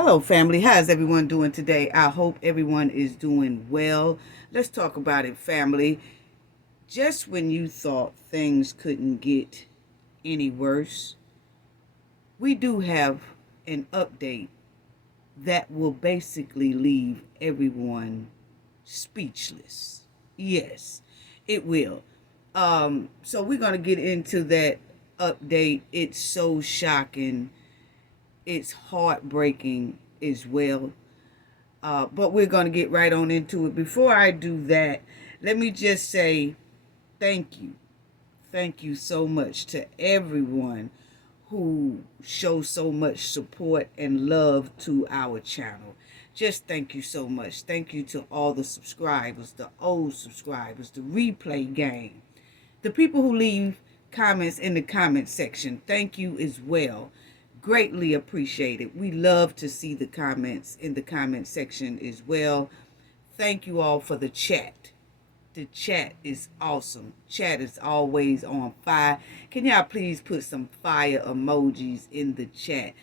Hello, family. How's everyone doing today? I hope everyone is doing well. Let's talk about it, family. Just when you thought things couldn't get any worse, we do have an update that will basically leave everyone speechless. Yes, it will. So we're going to get into that update. It's so shocking. It's heartbreaking as well. But we're going to get right on into it. Before I do that, let me just say thank you. Thank you so much to everyone who shows so much support and love to our channel. Just thank you so much. Thank you to all the subscribers, the old subscribers, the replay gang, the people who leave comments in the comment section. Thank you as well. Greatly appreciated. We love to see the comments in the comment section as well. Thank you all for the chat. The chat is awesome. Chat is always on fire. Can y'all please put some fire emojis in the chat?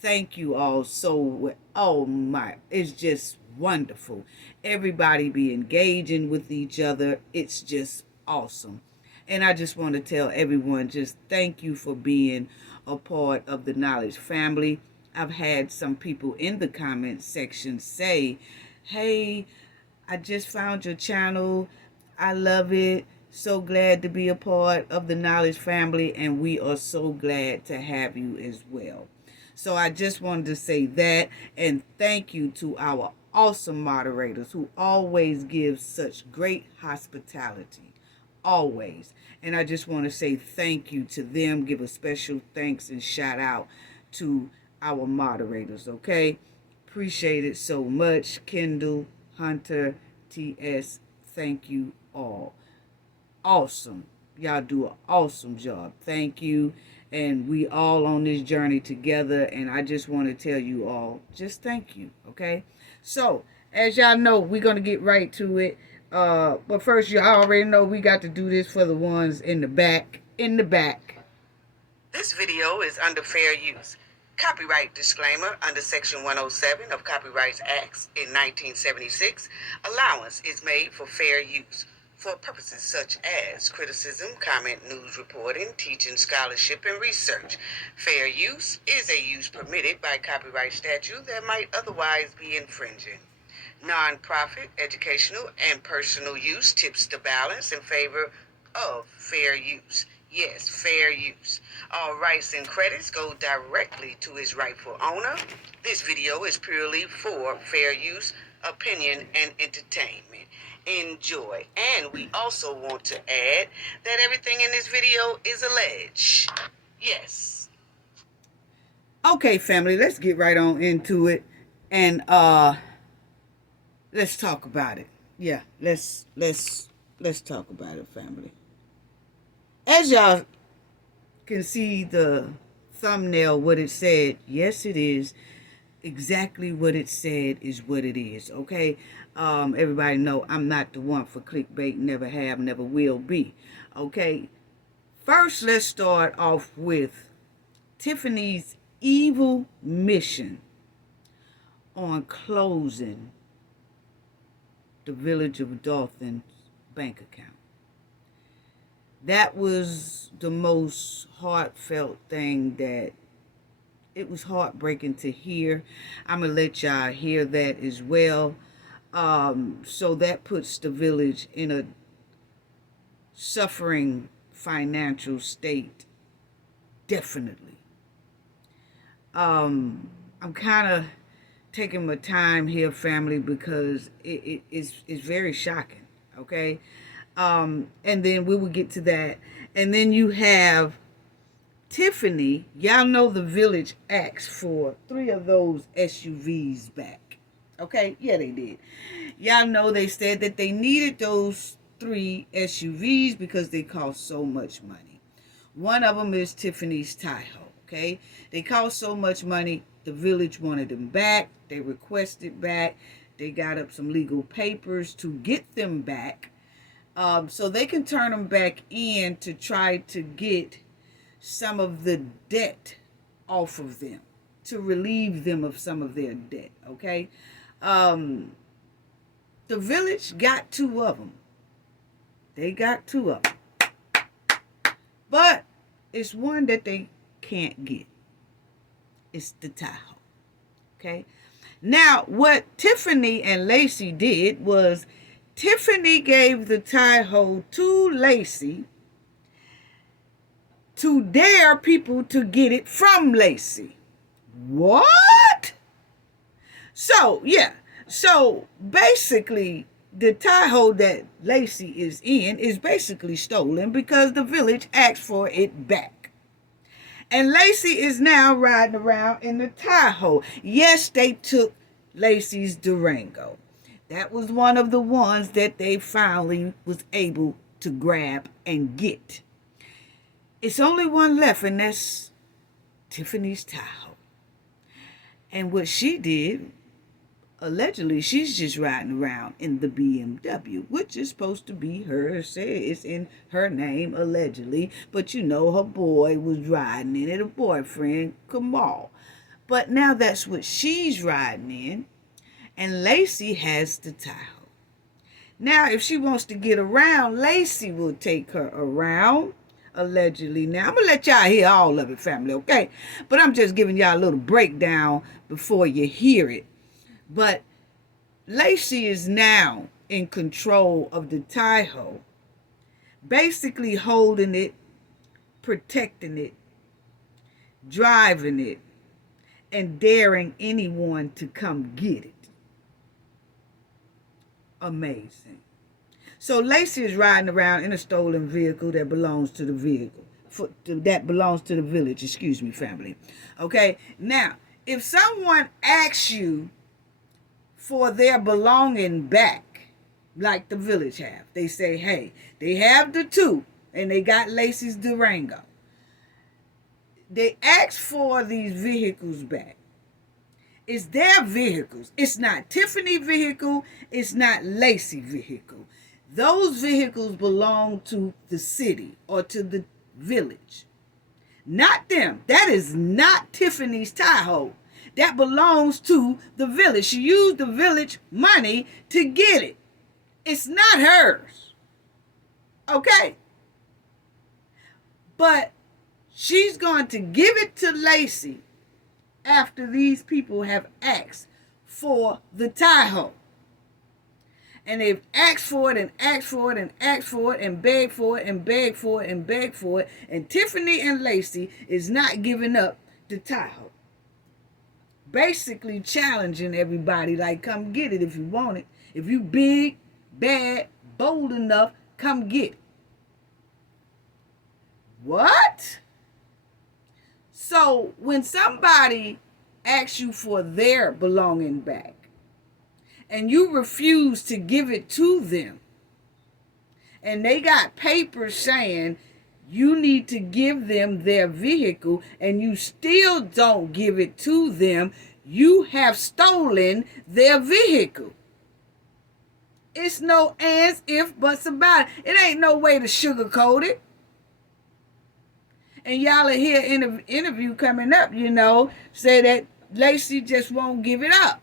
Thank you all so. Oh my, it's just wonderful. Everybody be engaging with each other. It's just awesome. And I just want to tell everyone just thank you for being a part of the Knowledge family. I've had some people in the comment section say, hey, I just found your channel. I love it. So glad to be a part of the Knowledge family, and we are so glad to have you as well. So I just wanted to say that, and thank you to our awesome moderators who always give such great hospitality. Always. And I just want to say thank you to them. Give a special thanks and shout out to our moderators, okay? Appreciate it so much. Kendall, Hunter, TS, thank you all. Awesome. Y'all do an awesome job. Thank you. And we all on this journey together. And I just want to tell you all, just thank you, okay? So, as y'all know, we're going to get right to it. But first, you already know we got to do this for the ones in the back. In the back. This video is under fair use. Copyright disclaimer under Section 107 of Copyright Acts in 1976. Allowance is made for fair use for purposes such as criticism, comment, news reporting, teaching, scholarship, and research. Fair use is a use permitted by copyright statute that might otherwise be infringing. Non-profit, educational, and personal use tips the balance in favor of fair use. Yes, fair use. All rights and credits go directly to its rightful owner. This video is purely for fair use, opinion, and entertainment. Enjoy. And we also want to add that everything in this video is alleged. Yes. Okay, family, let's get right on into it. And let's talk about it. Yeah, let's talk about it, family. As y'all can see the thumbnail, what it said, yes, it is exactly what it said is what it is, okay? Everybody know I'm not the one for clickbait, never have, never will be, okay? First, let's start off with Tiffany's evil mission on closing the village of Dolton's bank account. That was the most heartfelt thing that it was heartbreaking to hear. I'm going to let y'all hear that as well. So that puts the village in a suffering financial state. Definitely. I'm kind of taking my time here, family, because it's very shocking, okay? And then we will get to that. And then you have Tiffany. Y'all know the village asked for 3 of those SUVs back. Okay? Yeah, they did. Y'all know they said that they needed those 3 SUVs because they cost so much money. One of them is Tiffany's Tahoe. Okay? They cost so much money. The village wanted them back. They requested back. They got up some legal papers to get them back. So they can turn them back in to try to get some of the debt off of them. to relieve them of some of their debt, okay? The village got two of them. They got two of them. But it's one that they can't get. It's the Tahoe, okay? Now, what Tiffany and Lacey did was Tiffany gave the Tahoe to Lacey to dare people to get it from Lacey. What? So, yeah. So, basically, the Tahoe that Lacey is in is basically stolen because the village asked for it back. And Lacey is now riding around in the Tahoe. Yes, they took Lacey's Durango. That was one of the ones that they finally was able to grab and get. It's only one left, and that's Tiffany's Tahoe. And what she did, allegedly, she's just riding around in the BMW, which is supposed to be her. Say it's in her name, allegedly. But you know, her boy was riding in it, her boyfriend, Kamal. But now that's what she's riding in. And Lacey has the Tahoe. Now, if she wants to get around, Lacey will take her around. Allegedly. Now, I'm going to let y'all hear all of it, family, okay? But I'm just giving y'all a little breakdown before you hear it. But Lacey is now in control of the Tahoe, basically holding it, protecting it, driving it, and daring anyone to come get it. Amazing. So Lacey is riding around in a stolen vehicle that belongs to the village, excuse me, family. Okay, now, if someone asks you for their belonging back, like the village have, they say, hey, they have the two, and they got Lacey's Durango. They ask for these vehicles back. It's their vehicles. It's not Tiffany vehicle. It's not Lacey vehicle. Those vehicles belong to the city or to the village. Not them. That is not Tiffany's Tahoe. That belongs to the village. She used the village money to get it. It's not hers. Okay? But she's going to give it to Lacey after these people have asked for the Tahoe. And they've asked for it and asked for it and asked for it and begged for it and begged for it and begged for it. And Tiffany and Lacey is not giving up the Tahoe. Basically challenging everybody, like, come get it if you want it. If you big, bad, bold enough, come get it. What? So when somebody asks you for their belonging back, and you refuse to give it to them, and they got papers saying you need to give them their vehicle, and you still don't give it to them, you have stolen their vehicle. It's no ands, if, buts about it. It ain't no way to sugarcoat it. And y'all will hear in an interview coming up, say that Lacey just won't give it up.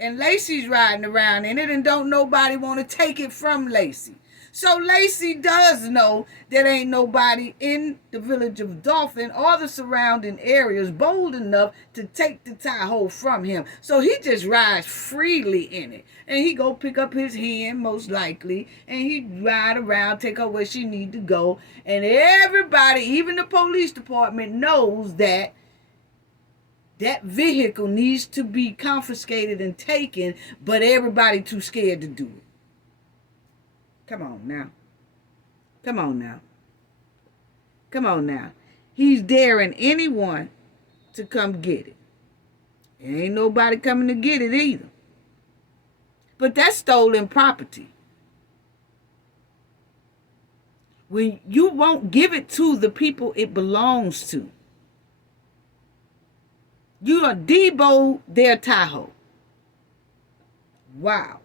And Lacey's riding around in it and don't nobody want to take it from Lacey. So Lacey does know that ain't nobody in the village of Dolton or the surrounding areas bold enough to take the Tahoe from him. So he just rides freely in it. And he go pick up his hen, most likely, and he ride around, take her where she need to go. And everybody, even the police department, knows that that vehicle needs to be confiscated and taken, but everybody too scared to do it. Come on now. Come on now. Come on now. He's daring anyone to come get it. And ain't nobody coming to get it either. But that's stolen property. When you won't give it to the people it belongs to. You are Debo their Tahoe. Wow.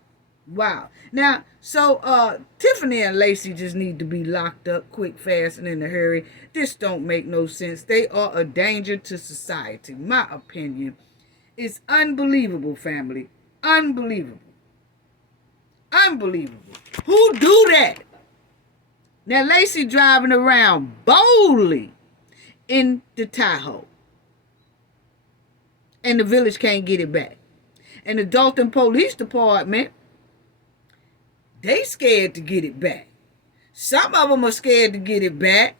Wow. Now, so Tiffany and Lacey just need to be locked up quick, fast, and in a hurry. This don't make no sense. They are a danger to society. My opinion. It's unbelievable, family. Unbelievable. Unbelievable. Who do that? Now, Lacey driving around boldly in the Tahoe. And the village can't get it back. And the Dolton Police Department, they scared to get it back. Some of them are scared to get it back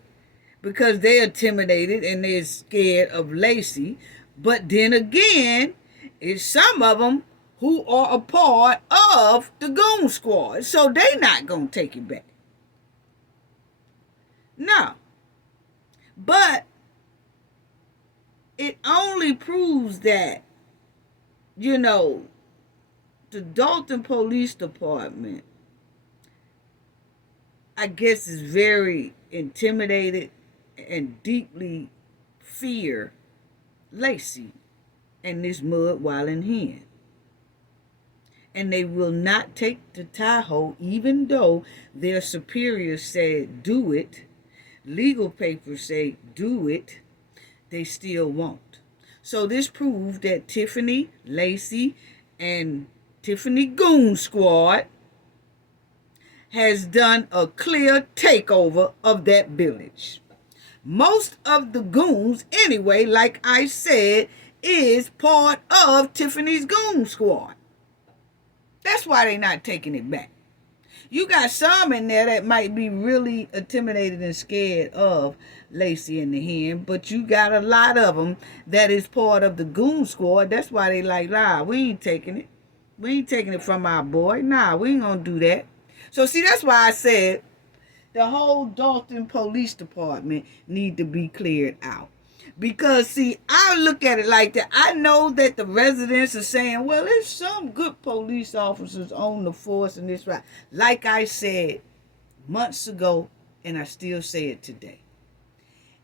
because they're intimidated and they're scared of Lacey. But then again, it's some of them who are a part of the goon squad. So they not going to take it back. No. But it only proves that, you know, the Dolton Police Department, I guess, is very intimidated and deeply fear Lacey and this mud wilding hen. And they will not take the Tahoe, even though their superiors said do it, legal papers say do it, they still won't. So this proved that Tiffany, Lacey, and Tiffany Goon Squad has done a clear takeover of that village. Most of the goons, anyway, like I said, is part of Tiffany's Goon Squad. That's why they're not taking it back. You got some in there that might be really intimidated and scared of Lacey and the hen, but you got a lot of them that is part of the Goon Squad. That's why they like, nah, we ain't taking it. We ain't taking it from our boy. Nah, we ain't gonna do that. So see, that's why I said the whole Dolton Police Department need to be cleared out. Because, see, I look at it like that. I know that the residents are saying, well, there's some good police officers on the force and this right. Like I said months ago, and I still say it today.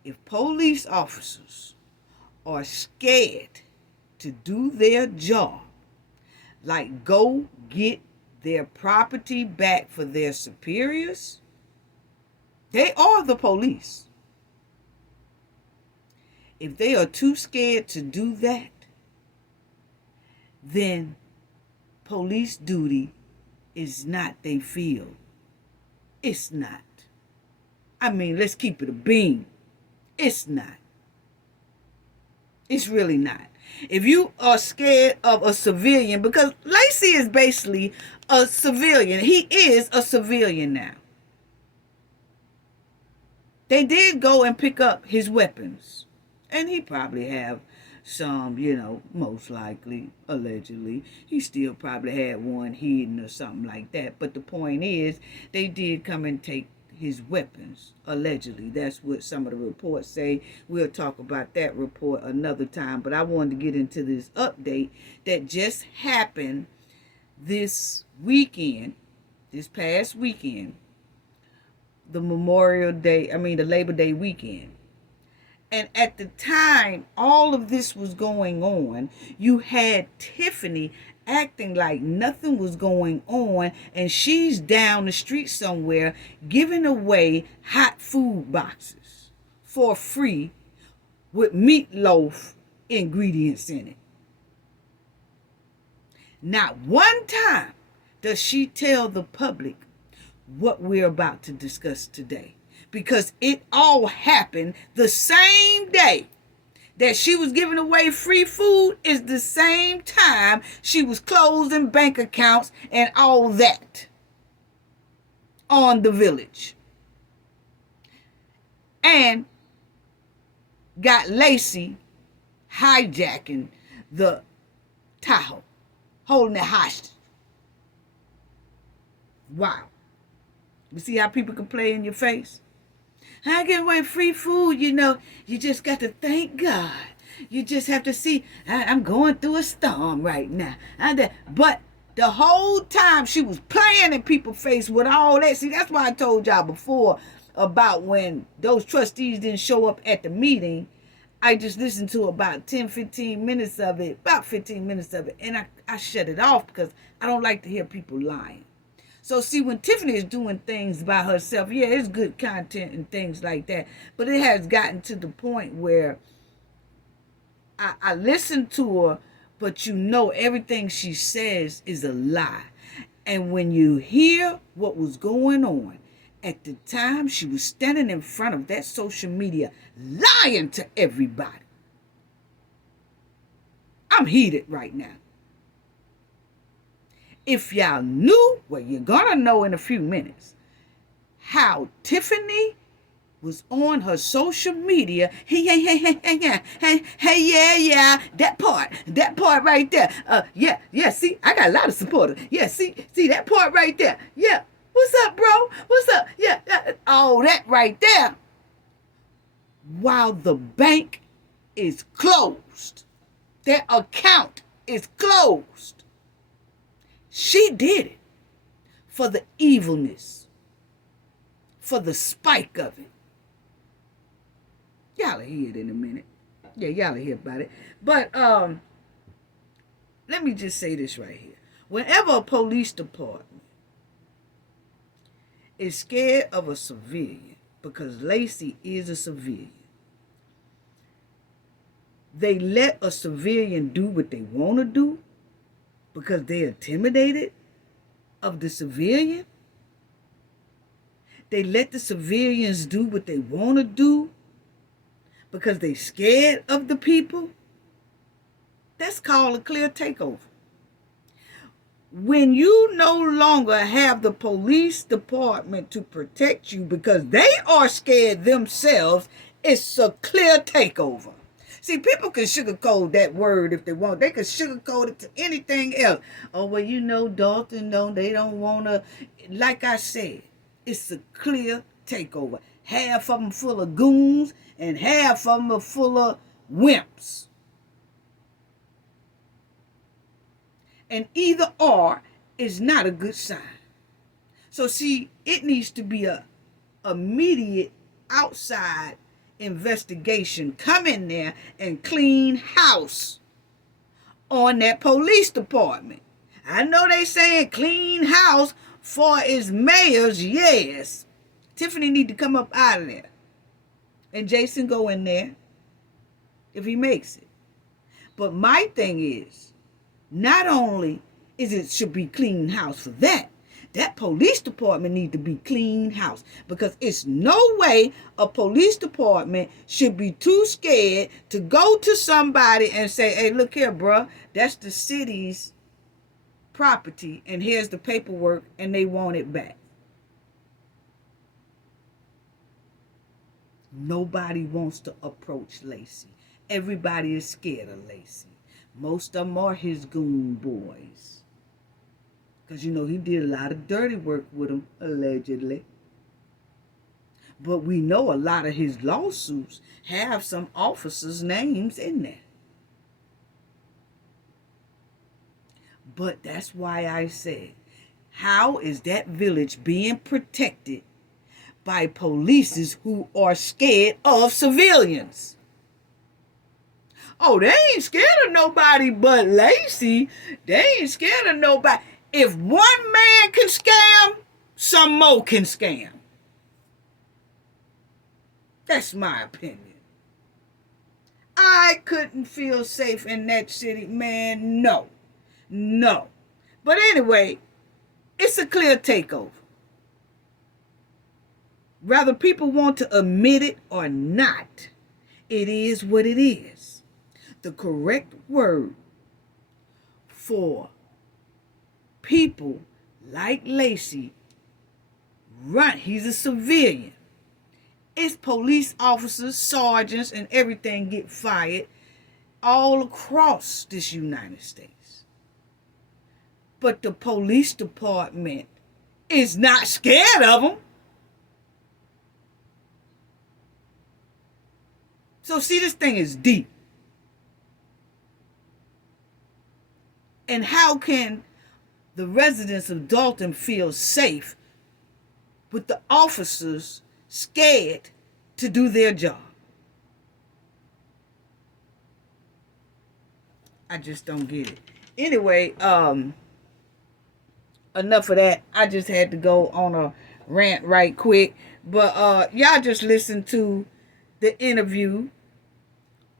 If police officers are scared to do their job, like go get their property back for their superiors, they are the police. If they are too scared to do that, then police duty is not their field. It's not. I mean, let's keep it a beam. It's not. It's really not. If you are scared of a civilian, because Lacey is basically a civilian. He is a civilian now. They did go and pick up his weapons. And he probably have some, you know, most likely, allegedly. He still probably had one hidden or something like that. But the point is, they did come and take his weapons, allegedly. That's what some of the reports say. We'll talk about that report another time. But I wanted to get into this update that just happened this weekend, this past weekend, the Labor Day weekend. And at the time all of this was going on, you had Tiffany acting like nothing was going on, and she's down the street somewhere giving away hot food boxes for free with meatloaf ingredients in it. Not one time does she tell the public what we're about to discuss today. Because it all happened the same day that she was giving away free food is the same time she was closing bank accounts and all that on the village. And got Lacey hijacking the Tahoe, holding it hostage. Wow. You see how people can play in your face? I give away free food, you know. You just got to thank God. You just have to see, I'm going through a storm right now. But the whole time she was playing in people's face with all that. See, that's why I told y'all before about when those trustees didn't show up at the meeting. I just listened to about 10, 15 minutes of it, about 15 minutes of it, and I shut it off because I don't like to hear people lying. So see, when Tiffany is doing things by herself, yeah, it's good content and things like that, but it has gotten to the point where I listen to her, but you know everything she says is a lie. And when you hear what was going on, at the time she was standing in front of that social media lying to everybody. I'm heated right now. If y'all knew, well, you're gonna know in a few minutes, how Tiffany was on her social media. Hey, yeah, that part right there. Yeah, see, I got a lot of supporters. Yeah, see that part right there. Yeah, what's up, bro? What's up? Yeah, all that right there. While the bank is closed, their account is closed. She did it for the evilness, for the spike of it. Y'all will hear it in a minute. Yeah, y'all will hear about it. But let me just say this right here. Whenever a police department is scared of a civilian, because Lacey is a civilian, they let a civilian do what they want to do because they're intimidated of the civilian. They let the civilians do what they want to do because they scared of the people. That's called a clear takeover. When you no longer have the police department to protect you because they are scared themselves, it's a clear takeover. See, people can sugarcoat that word if they want. They can sugarcoat it to anything else. Oh, well, you know, Dolton, they don't want to. Like I said, it's a clear takeover. Half of them full of goons and half of them are full of wimps. And either or is not a good sign. So see, it needs to be a immediate outside investigation. Come in there and clean house on that police department. I know they saying clean house for its mayors, yes. Tiffany need to come up out of there. And Jason go in there if he makes it. But my thing is, not only is it should be clean house for that police department need to be clean house, because it's no way a police department should be too scared to go to somebody and say, hey, look here, bruh, that's the city's property and here's the paperwork and they want it back. Nobody wants to approach Lacey. Everybody is scared of Lacey. Most of them are his goon boys. Because, you know, he did a lot of dirty work with them, allegedly. But we know a lot of his lawsuits have some officers' names in there. But that's why I said, how is that village being protected by polices who are scared of civilians? Oh, they ain't scared of nobody but Lacey. They ain't scared of nobody. If one man can scam, some more can scam. That's my opinion. I couldn't feel safe in that city, man. No. But anyway, it's a clear takeover. Whether people want to admit it or not, it is what it is. The correct word for people like Lacey, he's a civilian. It's police officers, sergeants, and everything get fired all across this United States. But the police department is not scared of them. So see, this thing is deep. And how can the residents of Dolton feel safe with the officers scared to do their job? I just don't get it. Anyway, enough of that. I just had to go on a rant right quick. But y'all just listen to the interview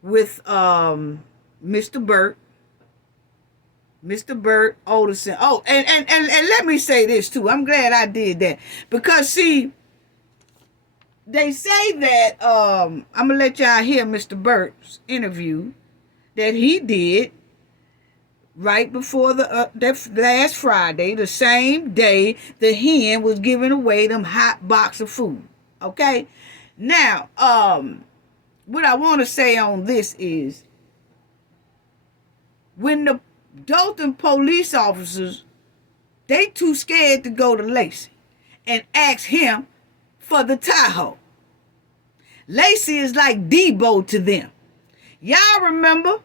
with Mr. Bert. Mr. Bert Olderson. Oh, and let me say this too. I'm glad I did that. Because see, they say that I'm gonna let y'all hear Mr. Bert's interview that he did right before that last Friday, the same day the hen was giving away them hot box of food. Okay? Now, what I want to say on this is when the Dolton police officers, they too scared to go to Lacey and ask him for the Tahoe. Lacey is like Debo to them. Y'all remember?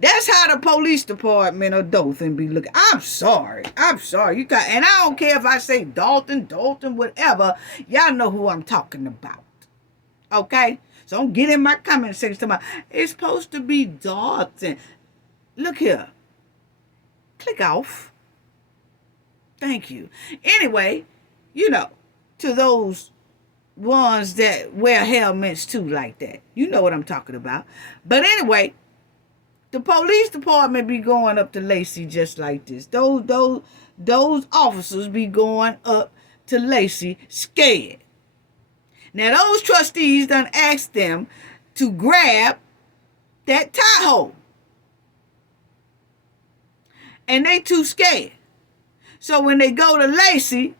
That's how the police department of Dolton be looking. I'm sorry. You got, and I don't care if I say Dolton, whatever. Y'all know who I'm talking about. Okay? So don't get in my comment section about it's supposed to be Dolton. Look here. Click off. Thank you. Anyway, to those ones that wear helmets too like that. You know what I'm talking about. But anyway, the police department be going up to Lacey just like this. Those officers be going up to Lacey scared. Now those trustees done asked them to grab that Tahoe. And they too scared. So when they go to Lacey,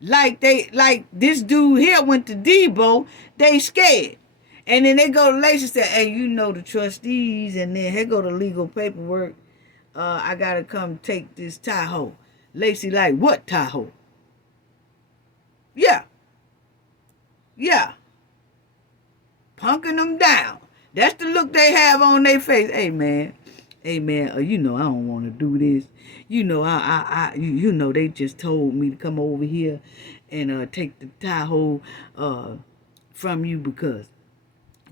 like this dude here went to Debo, they scared. And then they go to Lacey and say, hey, the trustees, and then here go the legal paperwork. I gotta come take this Tahoe. Lacey like, what Tahoe? Yeah. Punking them down. That's the look they have on their face. Hey man, I don't want to do this. They just told me to come over here and take the Tahoe from you because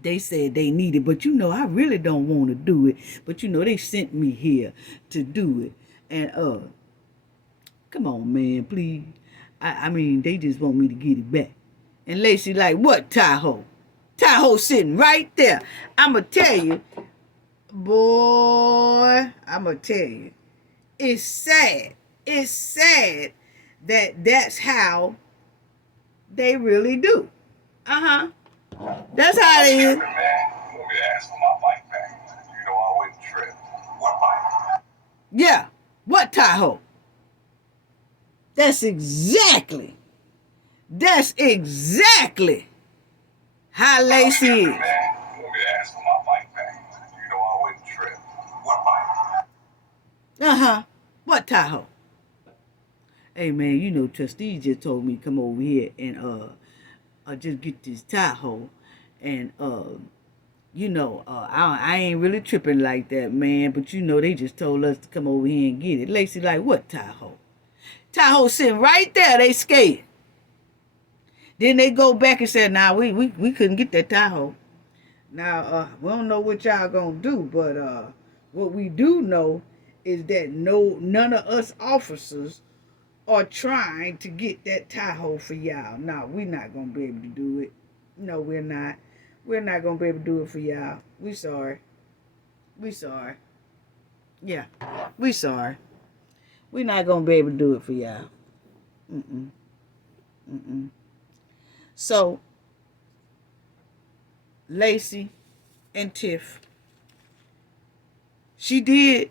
they said they need it. But I really don't want to do it. But they sent me here to do it. And come on, man, please. I mean, they just want me to get it back. And Lacey like, what Tahoe? Tahoe sitting right there. I'ma tell you, boy, it's sad. It's sad that that's how they really do. That's how they is. Yeah, what Tahoe? That's exactly how Lacey is. What Tahoe? Hey man, Trustees just told me to come over here and just get this Tahoe. And I ain't really tripping like that, man. But they just told us to come over here and get it. Lacey like, what Tahoe? Tahoe sitting right there, they scared. Then they go back and say, nah, we couldn't get that Tahoe. Now, we don't know what y'all gonna do, but what we do know is that none of us officers are trying to get that Tahoe for y'all. No, we're not gonna be able to do it. No, we're not. We're not gonna be able to do it for y'all. We sorry. Yeah, we sorry. We're not gonna be able to do it for y'all. So, Lacey and Tiff, she did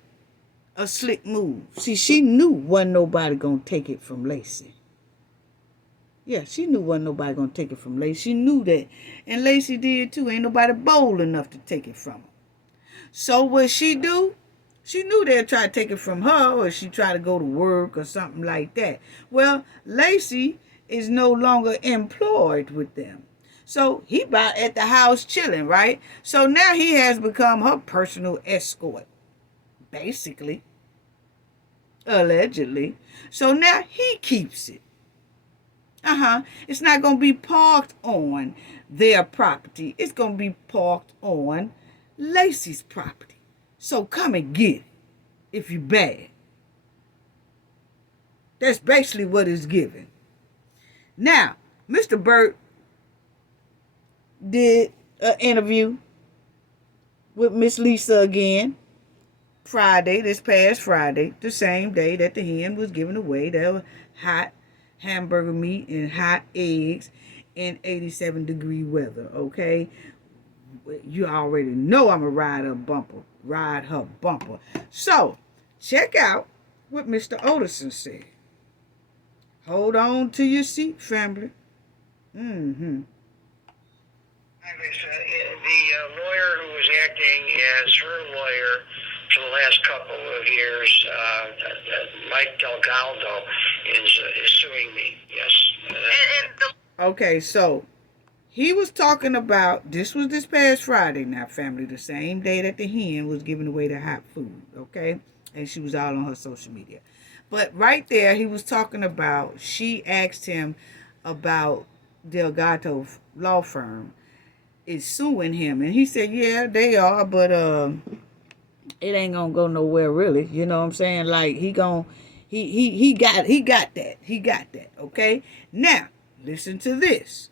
a slick move. See, she knew wasn't nobody gonna take it from Lacey. Yeah, she knew wasn't nobody gonna take it from Lacey. She knew that. And Lacey did too. Ain't nobody bold enough to take it from her. So what she do? She knew they'd try to take it from her, or she try to go to work or something like that. Well, Lacey is no longer employed with them. So he about at the house chilling, right? So now he has become her personal escort, basically, allegedly. So now he keeps it. It's not going to be parked on their property. It's going to be parked on Lacey's property. So come and get it if you bad. That's basically what it's given. Now, Mr. Bert did an interview with Miss Lisa again. Friday, this past Friday, the same day that the hen was giving away the hot hamburger meat and hot eggs in 87-degree weather, okay? You already know I'm a ride her bumper. So, check out what Mr. Otterson said. Hold on to your seat, family. Mm-hmm. The lawyer who was acting as her lawyer for the last couple of years, Mike Delgado, is suing me. Yes. Okay, so he was talking about, this was this past Friday now, family, the same day that the hen was giving away the hot food, okay? And she was all on her social media. But right there, he was talking about, she asked him about Delgado law firm is suing him. And he said, yeah, they are, but it ain't gonna go nowhere really. You know what I'm saying? Like he got that, okay? Now, listen to this.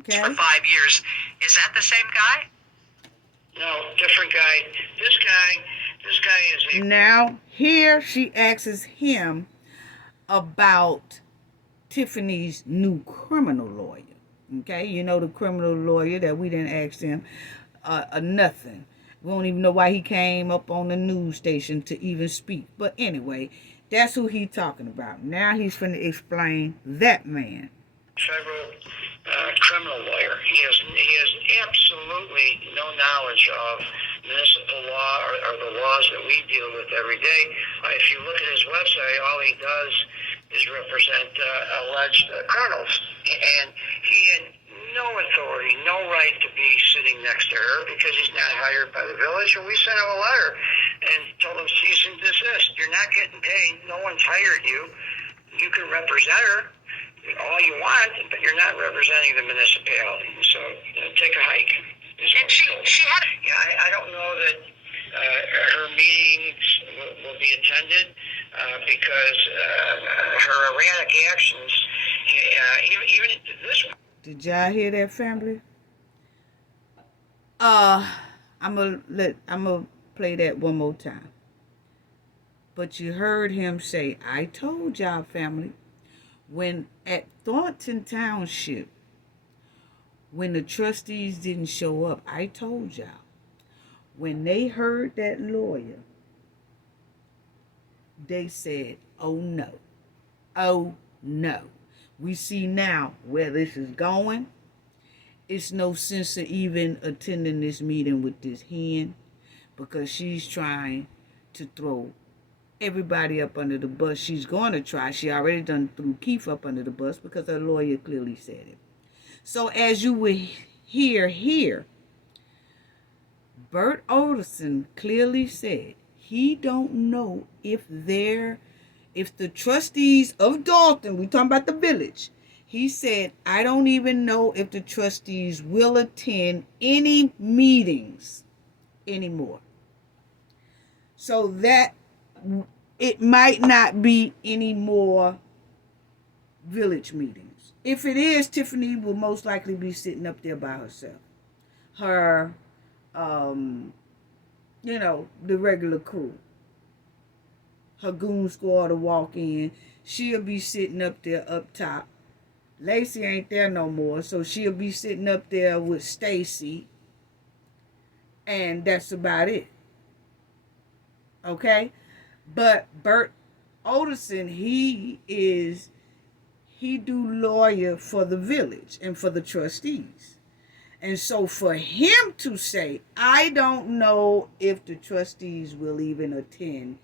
Okay. For 5 years. Is that the same guy? No, different guy. This guy is Now, here she asks him about Tiffany's new criminal lawyer. Okay, you know the criminal lawyer that we didn't ask him nothing. We don't even know why he came up on the news station to even speak. But anyway, that's who he's talking about. Now he's finna explain that man. Federal criminal lawyer. He has absolutely no knowledge of municipal law or the laws that we deal with every day. If you look at his website, all he does is represent alleged criminals, and he had no authority, no right to be sitting next to her because he's not hired by the village. And we sent him a letter and told him cease and desist. You're not getting paid. No one's hired you. You can represent her all you want, but you're not representing the municipality. So take a hike. And she had. Yeah, I don't know that her meetings will be attended because her erratic actions, even this one. Did y'all hear that, family? I'm gonna play that one more time. But you heard him say, I told y'all, family, when at Thornton Township, when the trustees didn't show up, I told y'all, when they heard that lawyer, they said, oh no, oh no. We see now where this is going. It's no sense of even attending this meeting with this hen because she's trying to throw everybody up under the bus. She's going to try. She already done threw Keith up under the bus because her lawyer clearly said it. So as you will hear here, Bert Otterson clearly said he don't know if the trustees of Dolton, we talking about the village, he said, I don't even know if the trustees will attend any meetings anymore. So that it might not be any more village meetings. If it is, Tiffany will most likely be sitting up there by herself. Her, the regular crew. Her goon squad to walk in. She'll be sitting up there up top. Lacey ain't there no more, so she'll be sitting up there with Stacy. And that's about it. Okay? But Bert Otterson, he do lawyer for the village and for the trustees. And so for him to say, I don't know if the trustees will even attend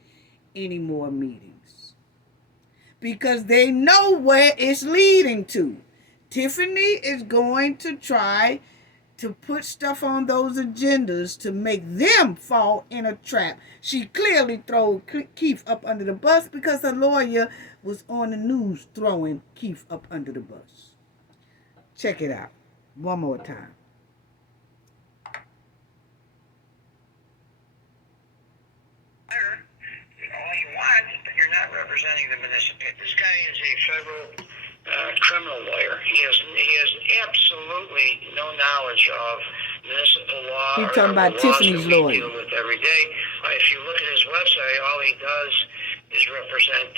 any more meetings, because they know where it's leading to. Tiffany is going to try to put stuff on those agendas to make them fall in a trap. She clearly threw Keith up under the bus because her lawyer was on the news throwing Keith up under the bus. Check it out one more time. representing the municipality. This guy is a federal criminal lawyer. He has absolutely no knowledge of municipal law He or talking about the laws Tiffany's that we lawyer. deal with every day. If you look at his website, all he does is represent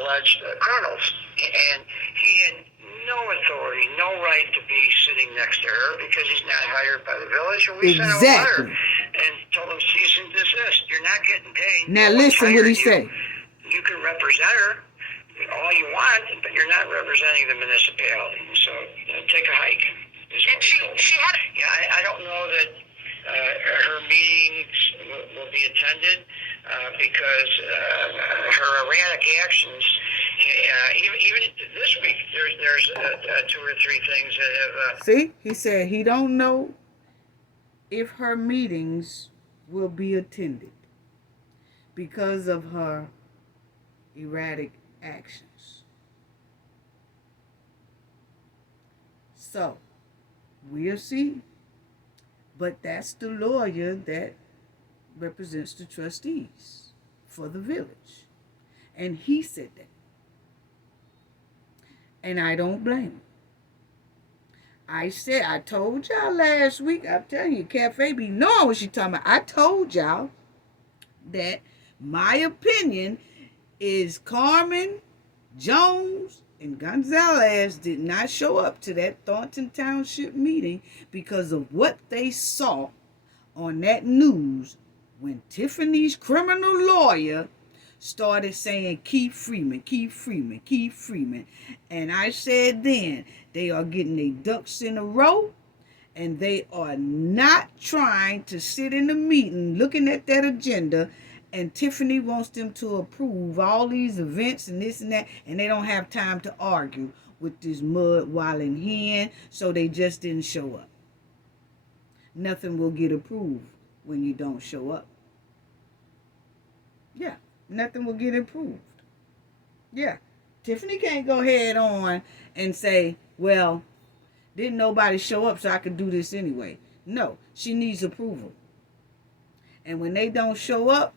alleged criminals, and he had no authority, no right to be sitting next to her because he's not hired by the village. And we sent him a letter and told him cease and desist. You're not getting paid. Now listen what he said. You can represent her all you want, but you're not representing the municipality. So take a hike. And she had. Yeah, I don't know that her meetings will be attended because her erratic actions. Even this week, there's 2 or 3 things that have. See, he said he don't know if her meetings will be attended because of her erratic actions. So, we'll see. But that's the lawyer that represents the trustees for the village. And he said that. And I don't blame him. I told y'all last week, I'm telling you, Cafe be knowing what she talking about. I told y'all that my opinion is Carmen, Jones, and Gonzalez did not show up to that Thornton Township meeting because of what they saw on that news when Tiffany's criminal lawyer started saying, keep Freeman, keep Freeman, keep Freeman. And I said then, they are getting their ducks in a row, and they are not trying to sit in a meeting looking at that agenda, and Tiffany wants them to approve all these events and this and that, and they don't have time to argue with this mud-walling hen, so they just didn't show up. Nothing will get approved when you don't show up. Yeah. Nothing will get improved. Yeah. Tiffany can't go head on and say, well, didn't nobody show up so I could do this anyway. No, she needs approval. And when they don't show up,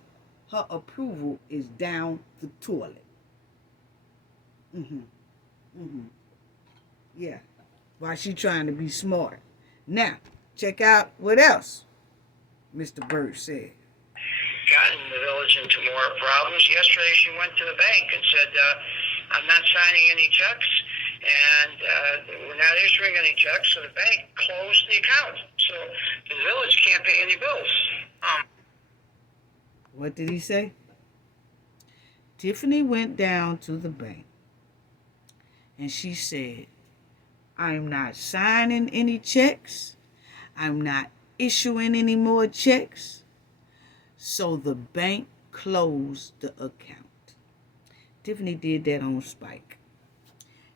her approval is down the toilet. Yeah. While she trying to be smart. Now, check out what else Mr. Bert said. Gotten the village into more problems. Yesterday she went to the bank and said, I'm not signing any checks, and we're not issuing any checks, so the bank closed the account. So the village can't pay any bills. What did he say? Tiffany went down to the bank, and she said, I'm not signing any checks. I'm not issuing any more checks. So the bank closed the account. Tiffany did that on Spike.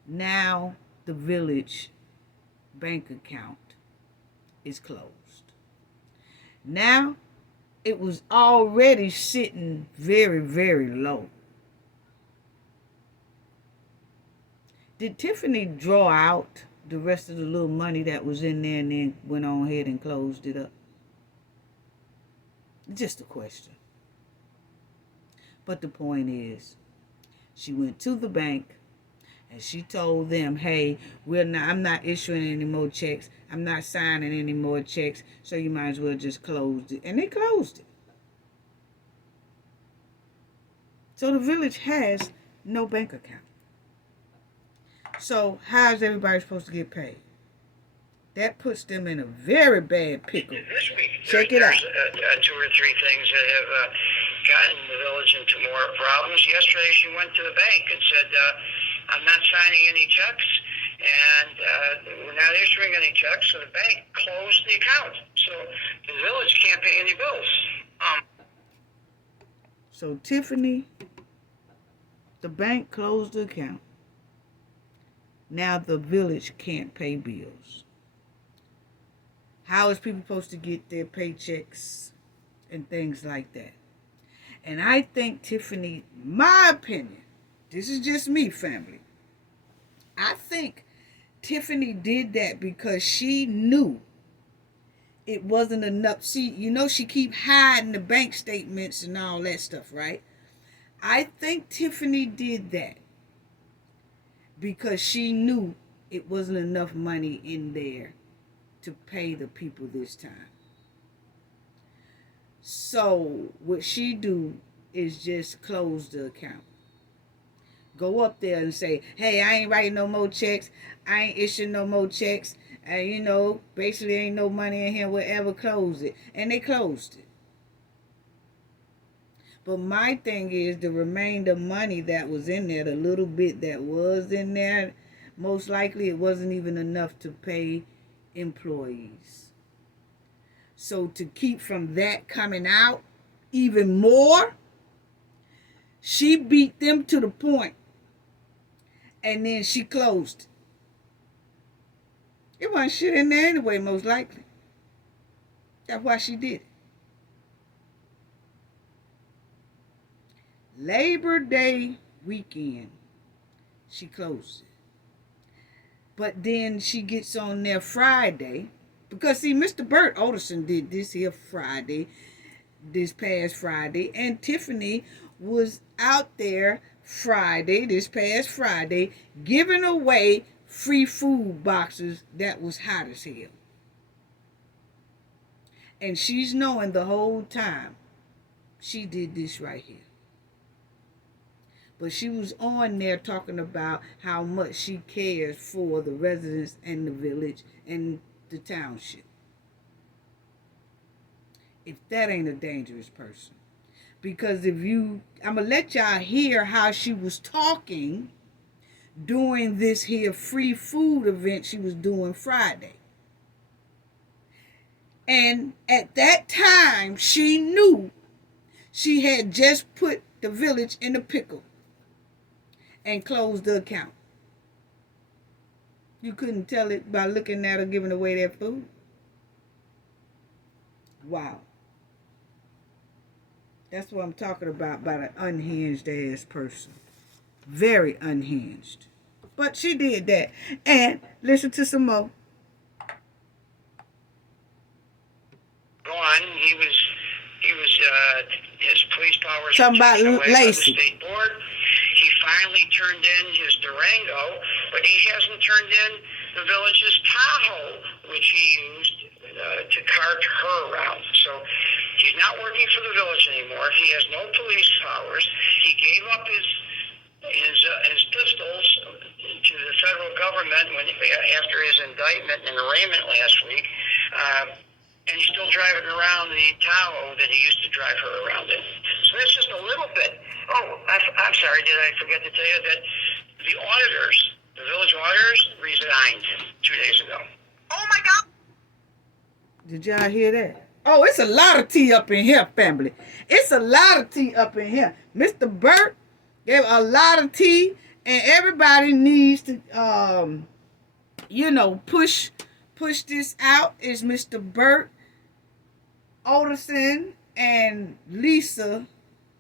Now the village bank account is closed. Now it was already sitting very, very low. Did Tiffany draw out the rest of the little money that was in there and then went on ahead and closed it up? Just a question. But the point is, she went to the bank and she told them, hey, I'm not issuing any more checks. I'm not signing any more checks. So you might as well just close it. And they closed it. So the village has no bank account. So how is everybody supposed to get paid? That puts them in a very bad pickle. This week, Check it out. There's 2 or 3 things that have gotten the village into more problems. Yesterday, she went to the bank and said, I'm not signing any checks, and we're not issuing any checks, so the bank closed the account. So the village can't pay any bills. So Tiffany, the bank closed the account. Now the village can't pay bills. How is people supposed to get their paychecks and things like that? And I think Tiffany, my opinion, this is just me, family. I think Tiffany did that because she knew it wasn't enough. See, you know she keep hiding the bank statements and all that stuff, right? I think Tiffany did that because she knew it wasn't enough money in there to pay the people this time. So what she do is just close the account. Go up there and say, hey, I ain't writing no more checks. I ain't issuing no more checks. And, basically ain't no money in here. Whatever, close it. And they closed it. But my thing is the remainder money that was in there, the little bit that was in there, most likely it wasn't even enough to pay employees. So to keep from that coming out even more, she beat them to the point, and then she closed it. It wasn't shit in there anyway, most likely. That's why she did it. Labor Day weekend, she closed it. But then she gets on there Friday, because see, Mr. Bert Alderson did this here this past Friday, and Tiffany was out there this past Friday, giving away free food boxes that was hot as hell. And she's knowing the whole time she did this right here. But she was on there talking about how much she cares for the residents and the village and the township. If that ain't a dangerous person. Because I'm going to let y'all hear how she was talking during this here free food event she was doing Friday. And at that time, she knew she had just put the village in a pickle and closed the account. You couldn't tell it by looking at her giving away that food. Wow. That's what I'm talking about an unhinged ass person. Very unhinged. But she did that. And listen to some more. Go on. He was his police powers Talking were taken about away by the Lacey. state board. He finally turned in his Durango, but he hasn't turned in the village's Tahoe, which he used to cart her around. So he's not working for the village anymore. He has no police powers. He gave up his pistols to the federal government after his indictment and arraignment last week. And he's still driving around the Tahoe that he used to drive her around in. So that's just a little bit. Oh, I'm sorry, did I forget to tell you that the village auditors, resigned 2 days ago. Oh my God! Did y'all hear that? Oh, it's a lot of tea up in here, family. It's a lot of tea up in here. Mr. Bert gave a lot of tea, and everybody needs to, push this out. Is Mr. Bert Alderson and Lisa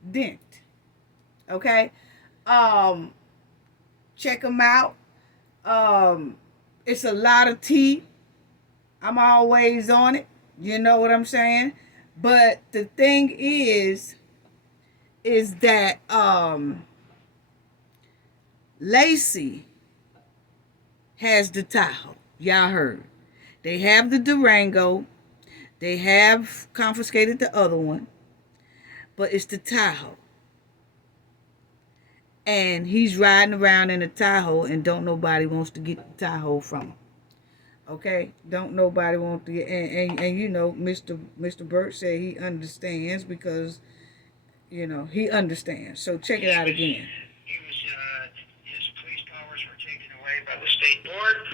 Dent. Okay? Check them out. It's a lot of tea. I'm always on it. You know what I'm saying? But the thing is that Lacey has the Tahoe. Y'all heard. They have the Durango. They have confiscated the other one. But it's the Tahoe. And he's riding around in a Tahoe, and don't nobody wants to get the Tahoe from him. Okay? Don't nobody want to get... And Mr. Bert said he understands because, he understands. So check it out again. His police powers were taken away by the state board.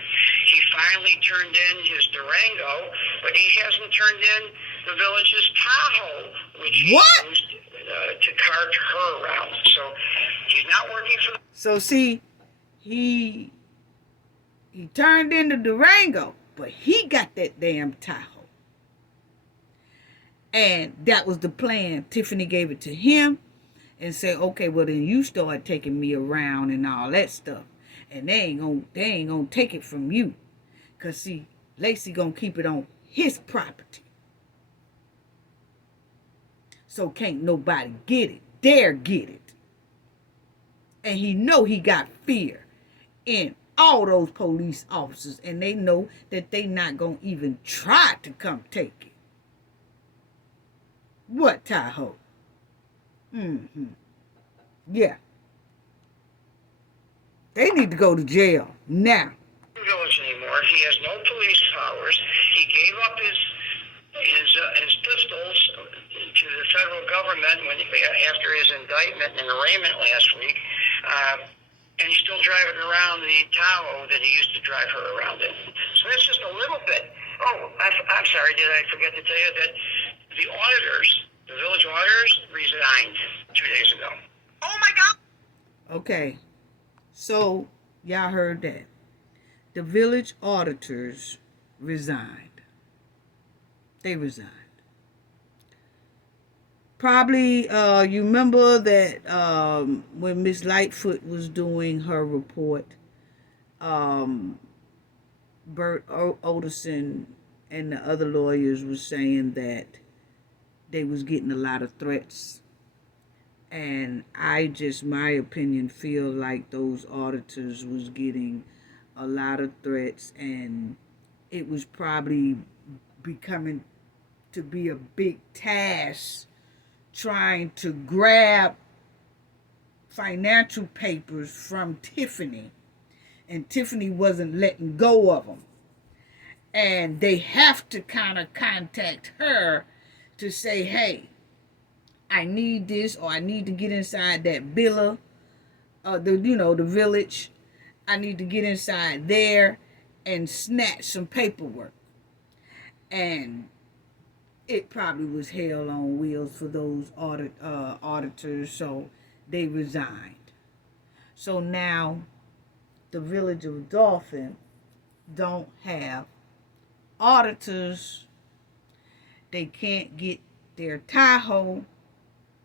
He finally turned in his Durango, but he hasn't turned in the village's Tahoe, which he used to cart her around. So he's not working for... So see, he turned in the Durango, but he got that damn Tahoe. And that was the plan. Tiffany gave it to him and said, okay, well then you start taking me around and all that stuff. And they ain't gonna take it from you. Cause see, Lacey gonna keep it on his property. So can't nobody get it. Dare get it. And he know he got fear in all those police officers, and they know that they not gonna even try to come take it. What, Tahoe? Yeah. They need to go to jail now. Village anymore. He has no police powers. He gave up his pistols to the federal government after his indictment and arraignment last week. And he's still driving around the Tahoe that he used to drive her around in. So that's just a little bit. Oh, I'm sorry, did I forget to tell you that the auditors, the village auditors, resigned 2 days ago. Oh my God! Okay, so y'all heard that. The village auditors resigned. They resigned. Probably, you remember that when Miss Lightfoot was doing her report, Bert Oderson and the other lawyers was saying that they was getting a lot of threats. And I just, my opinion, feel like those auditors was getting a lot of threats, and it was probably becoming to be a big task trying to grab financial papers from Tiffany, and Tiffany wasn't letting go of them. And they have to kind of contact her to say, hey, I need this, or I need to get inside that villa, the village. I need to get inside there and snatch some paperwork. And it probably was hell on wheels for those auditors, so they resigned. So now the village of Dolton don't have auditors. They can't get their Tahoe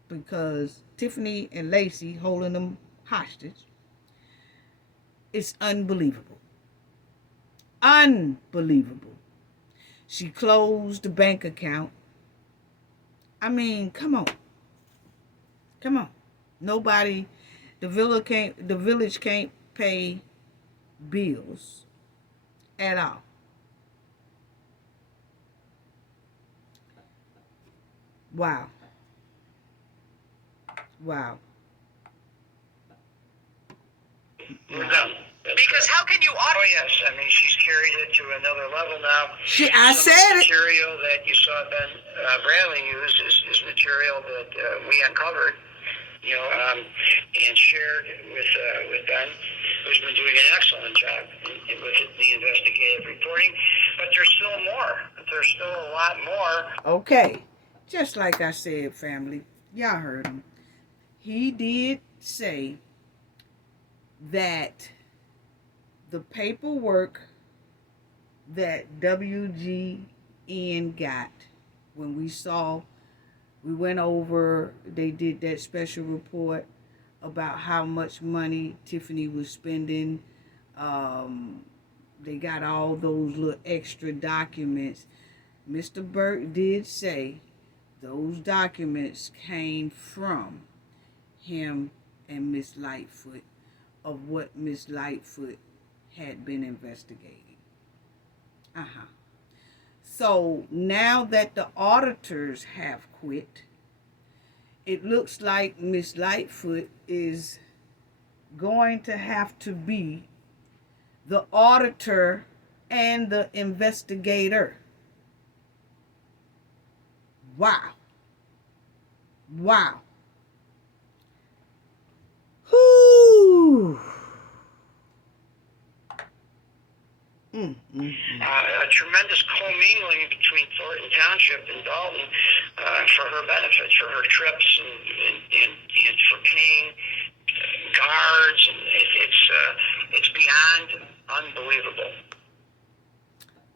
because Tiffany and Lacey holding them hostage. It's unbelievable. Unbelievable. She closed the bank account. I mean, come on. Come on. Nobody, the village can't pay bills at all. Wow. Wow. We're done. Because how can you audit? Oh, yes. I mean, she's carried it to another level now. I said it. Material that you saw Ben Bradley use is material that we uncovered, and shared with Ben, who's been doing an excellent job with the investigative reporting. But there's still more. There's still a lot more. Okay. Just like I said, family. Y'all heard him. He did say that the paperwork that WGN got, when we went over, they did that special report about how much money Tiffany was spending. They got all those little extra documents. Mr. Bert did say those documents came from him and Miss Lightfoot, of what Miss Lightfoot had been investigating. So now that the auditors have quit, it looks like Miss Lightfoot is going to have to be the auditor and the investigator. Wow. Wow. Whoo. A tremendous commingling between Thornton Township and Dolton for her benefits, for her trips, and for paying guards, and it's beyond unbelievable.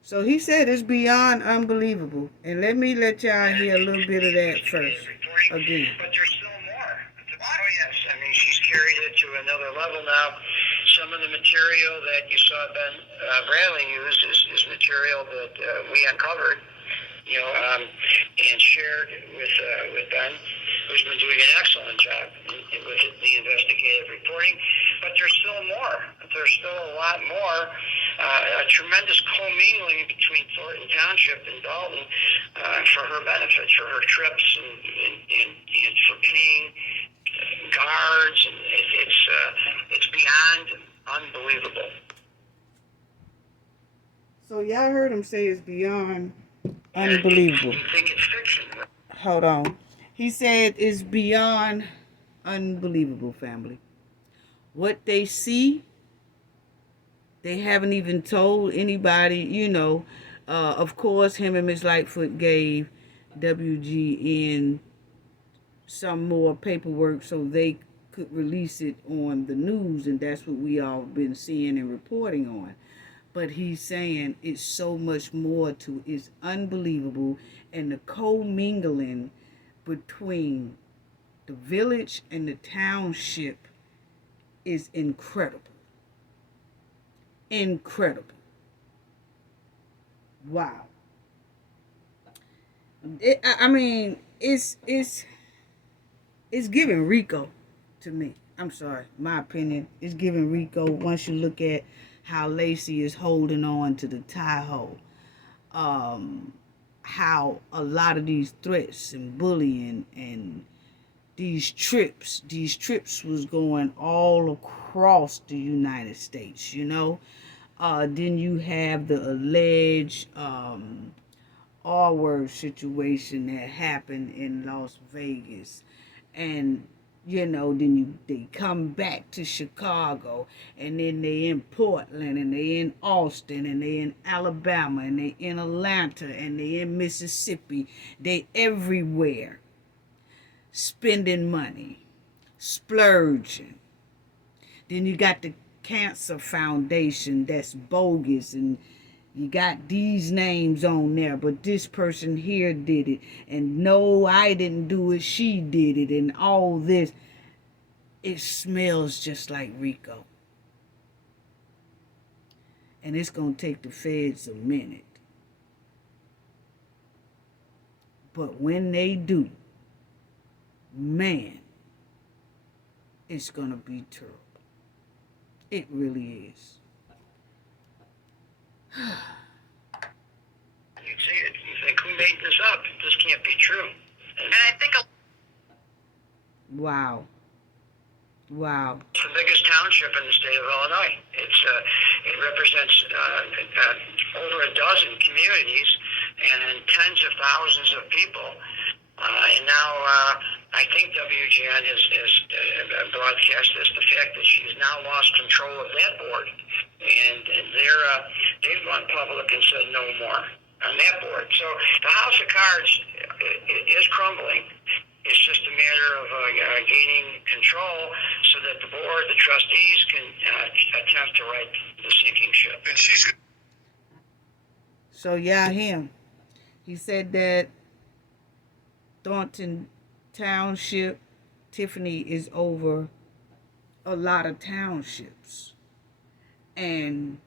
So he said it's beyond unbelievable. And let y'all hear a little bit of that first again. But there's still more. Oh, yes. I mean, she's carried it to another level now. Some of the material that you saw Ben Bradley use is material that we uncovered, and shared with Ben, who's been doing an excellent job with the investigative reporting. But there's still more. There's still a lot more. A tremendous commingling between Thornton Township and Dolton for her benefits, for her trips, and for paying guards. And it's beyond unbelievable. So y'all heard him say it's beyond unbelievable. You think it's fiction? Hold on. He said it's beyond unbelievable, family. What they see, they haven't even told anybody, you know. Of course, him and Miss Lightfoot gave WGN some more paperwork so they could release it on the news, and that's what we all been seeing and reporting on. But he's saying it's so much more to it. It's unbelievable. And the commingling between the village and the township is incredible. Incredible. Wow. It's giving RICO to me. I'm sorry, my opinion. It's giving RICO once you look at how Lacey is holding on to the Tahoe. How a lot of these threats and bullying and these trips was going all across the United States, you know. Then you have the alleged R-word situation that happened in Las Vegas. And you know, then they come back to Chicago, and then they in Portland, and they in Austin, and they in Alabama, and they in Atlanta, and they in Mississippi. They everywhere, spending money, splurging. Then you got the Cancer Foundation that's bogus, and you got these names on there, but this person here did it. And no, I didn't do it, she did it, and all this. It smells just like RICO. And it's going to take the feds a minute. But when they do, man, it's going to be terrible. It really is. You see it, you think, who made this up? This can't be true. And I think wow. Wow. It's the biggest township in the state of Illinois. It represents over a dozen communities and tens of thousands of people. And now I think WGN has broadcast this, the fact that she's now lost control of that board. And they've gone public and said no more on that board. So the house of cards is crumbling. It's just a matter of gaining control so that the board, the trustees, can attempt to right the sinking ship. And she's. So yeah, him. He said that Dolton Township, Tiffany, is over a lot of townships, and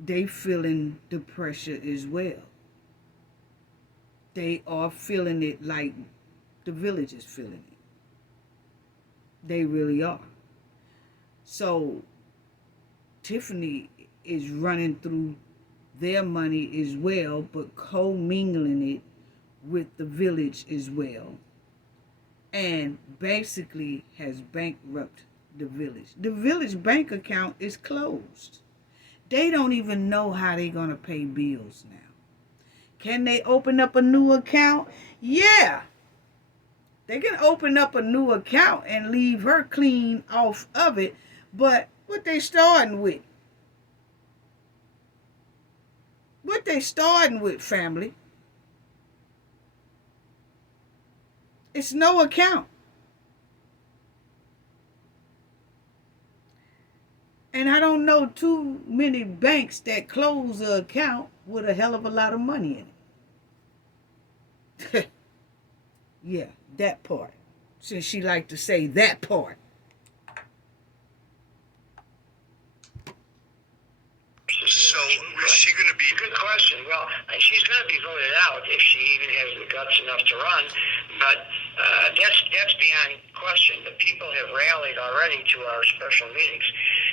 they feeling the pressure as well. They are feeling it like the village is feeling it. They really are. So Tiffany is running through their money as well, but co-mingling it with the village as well. And basically has bankrupted the village. The village bank account is closed. They don't even know how they're going to pay bills now. Can they open up a new account? Yeah. They can open up a new account and leave her clean off of it. But what they starting with? What they starting with, family? It's no account. And I don't know too many banks that close an account with a hell of a lot of money in it. Yeah, that part. Since she like to say that part. So is she going to be? Good question. Well, she's going to be voted out if she even has the guts enough to run. But That's beyond question. The people have rallied already to our special meetings.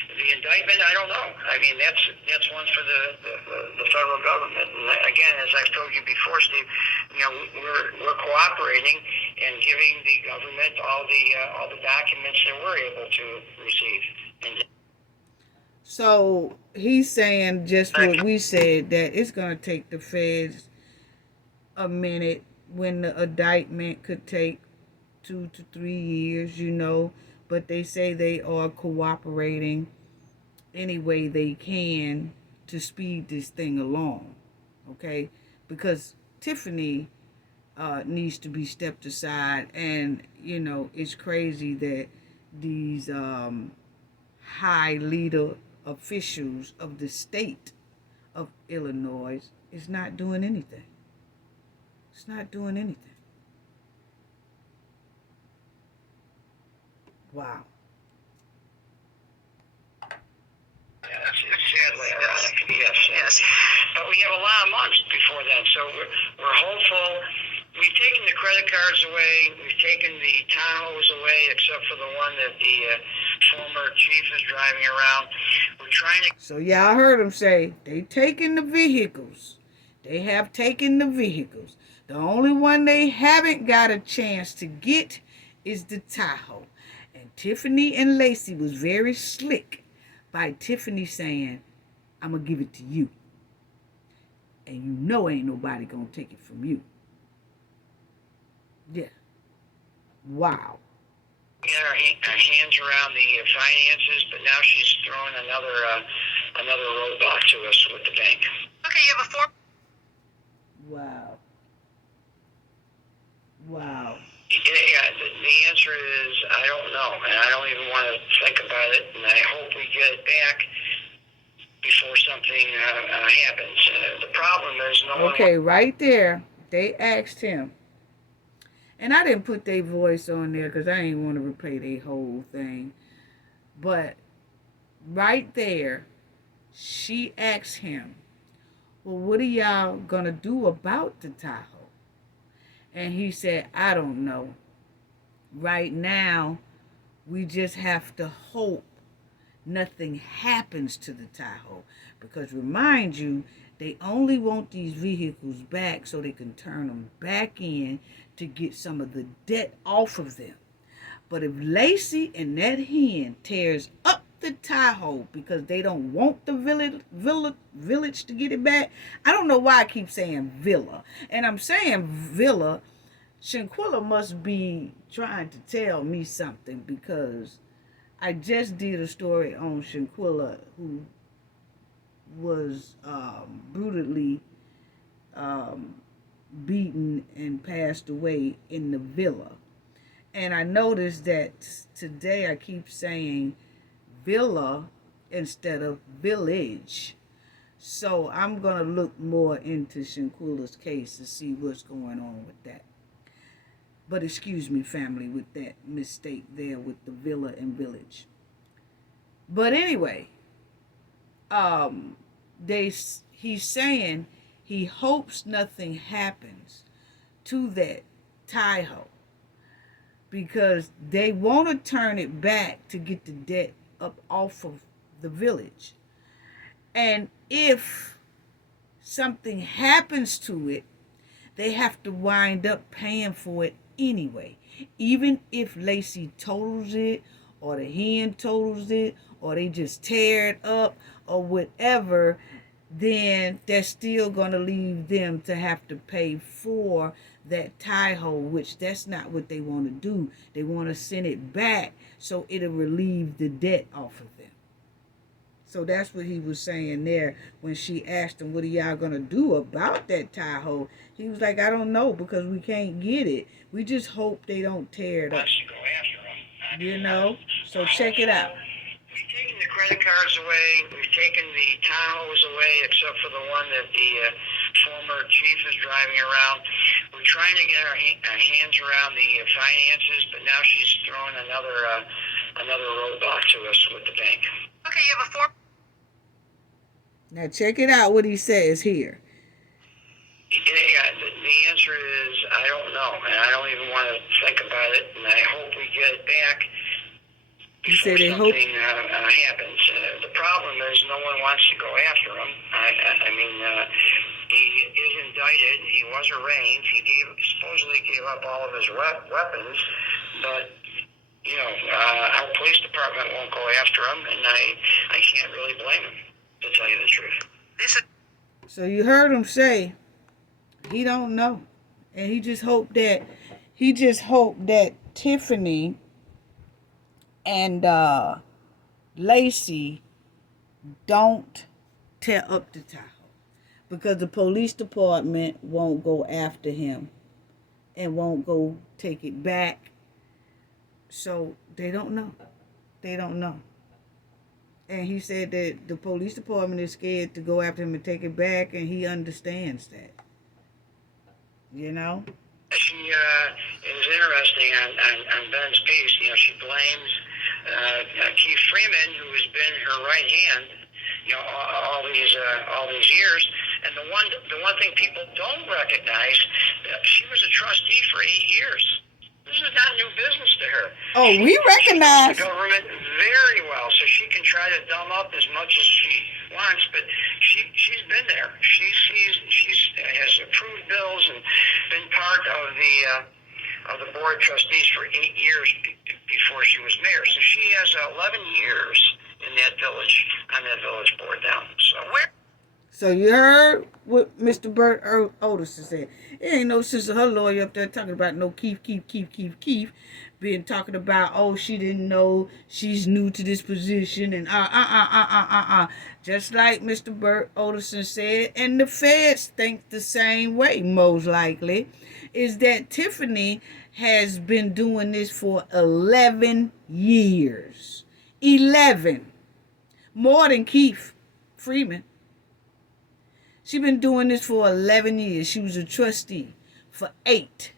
The indictment, I don't know. I mean, that's one for the federal government. And again, as I've told you before, Steve, we're cooperating and giving the government all the documents that we're able to receive. And So he's saying just what we said, that it's going to take the feds a minute when the indictment could take 2 to 3 years, but they say they are cooperating any way they can to speed this thing along, okay? Because Tiffany needs to be stepped aside, and it's crazy that these high leader officials of the state of Illinois is not doing anything. It's not doing anything. Wow. It's sadly ironic. Yes. But we have a lot of months before then, so we're hopeful. We've taken the credit cards away. We've taken the Tahoes away, except for the one that the former chief is driving around. We're trying to. So y'all heard him say they taking the vehicles. They have taken the vehicles. The only one they haven't got a chance to get is the Tahoe. And Tiffany and Lacey was very slick by Tiffany saying, I'm going to give it to you. And ain't nobody going to take it from you. Yeah. Wow. Get our hands around the finances, but now she's throwing another roadblock to us with the bank. Okay, you have a form. Wow. Yeah, the answer is I don't know, and I don't even want to think about it, and I hope we get it back before something happens. The problem is no one... Okay, right there, they asked him. And I didn't put their voice on there because I ain't want to replay their whole thing. But right there, she asked him, well, what are y'all going to do about the Tahoe? And he said, I don't know. Right now, we just have to hope nothing happens to the Tahoe. Because remind you, they only want these vehicles back so they can turn them back in to get some of the debt off of them. But if Lacey and that hen tears up the Tahoe because they don't want the village to get it back, I don't know why I keep saying villa. And I'm saying villa. Shanquilla must be trying to tell me something, because I just did a story on Shanquilla, who was brutally beaten and passed away in the villa. And I noticed that today I keep saying villa instead of village. So I'm going to look more into Shanquilla's case to see what's going on with that. But excuse me, family, with that mistake there with the villa and village. But anyway, he's saying he hopes nothing happens to that Tahoe, because they want to turn it back to get the debt up off of the village. And if something happens to it, they have to wind up paying for it anyway. Even if Lacey totals it, or the hen totals it, or they just tear it up, or whatever, then they're still going to leave them to have to pay for that Tahoe, which that's not what they want to do. They want to send it back so it'll relieve the debt off of them. So that's what he was saying there when she asked him, what are y'all going to do about that Tahoe? He was like, I don't know, because we can't get it. We just hope they don't tear it up. So check it out. We've taken the credit cards away. We've taken the Tahoes away, except for the one that the former chief is driving around. We're trying to get our hands around the finances, but now she's throwing another roadblock to us with the bank. Okay, you have a form. Now check it out what he says here. Yeah, the the answer is I don't know, and I don't even want to think about it, and I hope we get it back You before say they hope. something happens. The problem is no one wants to go after him. I mean, he is indicted. He was arraigned. He supposedly gave up all of his weapons, but you know, our police department won't go after him, and I can't really blame him, to tell you the truth. So you heard him say he don't know, and he just hoped that Tiffany and Lacey don't tear up the Tahoe, because the police department won't go after him and won't go take it back. So they don't know. They don't know. And he said that the police department is scared to go after him and take it back, and he understands that. You know? She is interesting on Ben's piece. You know, she blames Keith Freeman, who has been her right hand, you know, all these years. And the one thing people don't recognize, she was a trustee for 8 years. This is not new business to her. Oh, we recognize the government very well, so she can try to dumb up as much as she wants, but she's been there. She has approved bills and been part of the board of trustees for 8 years before she was mayor. So she has 11 years in that village, on that village board now. So you heard what Mr. Bert Otis said. It ain't no sense of her lawyer up there talking about no Keith, being talking about, oh, she didn't know, she's new to this position, and just like Mr. Bert Otis said, and the feds think the same way, most likely, is that Tiffany has been doing this for 11 years. 11. More than Keith Freeman. She's been doing this for 11 years. She was a trustee for 8.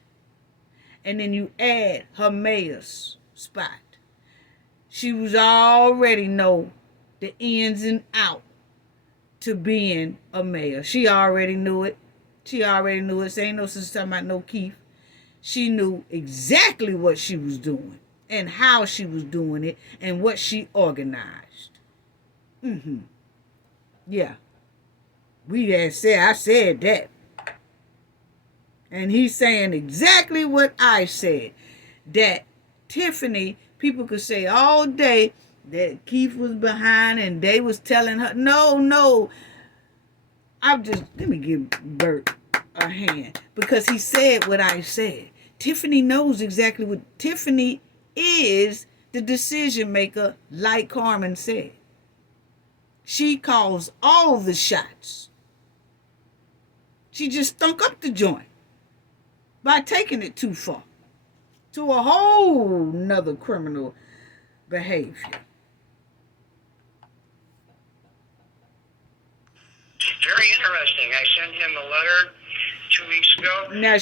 And then you add her mayor's spot. She was already know the ins and out to being a mayor. She already knew it. She already knew it. So ain't no sense talking about no Keith. She knew exactly what she was doing and how she was doing it and what she organized. Yeah. I said that. And he's saying exactly what I said. That Tiffany, people could say all day that Keith was behind and they was telling her, no. Let me give Bert a hand. Because he said what I said. Tiffany knows exactly what. Tiffany is the decision maker, like Carmen said. She calls all the shots. She just stunk up the joint by taking it too far to a whole nother criminal behavior. Very interesting. I sent him a letter 2 weeks ago. Now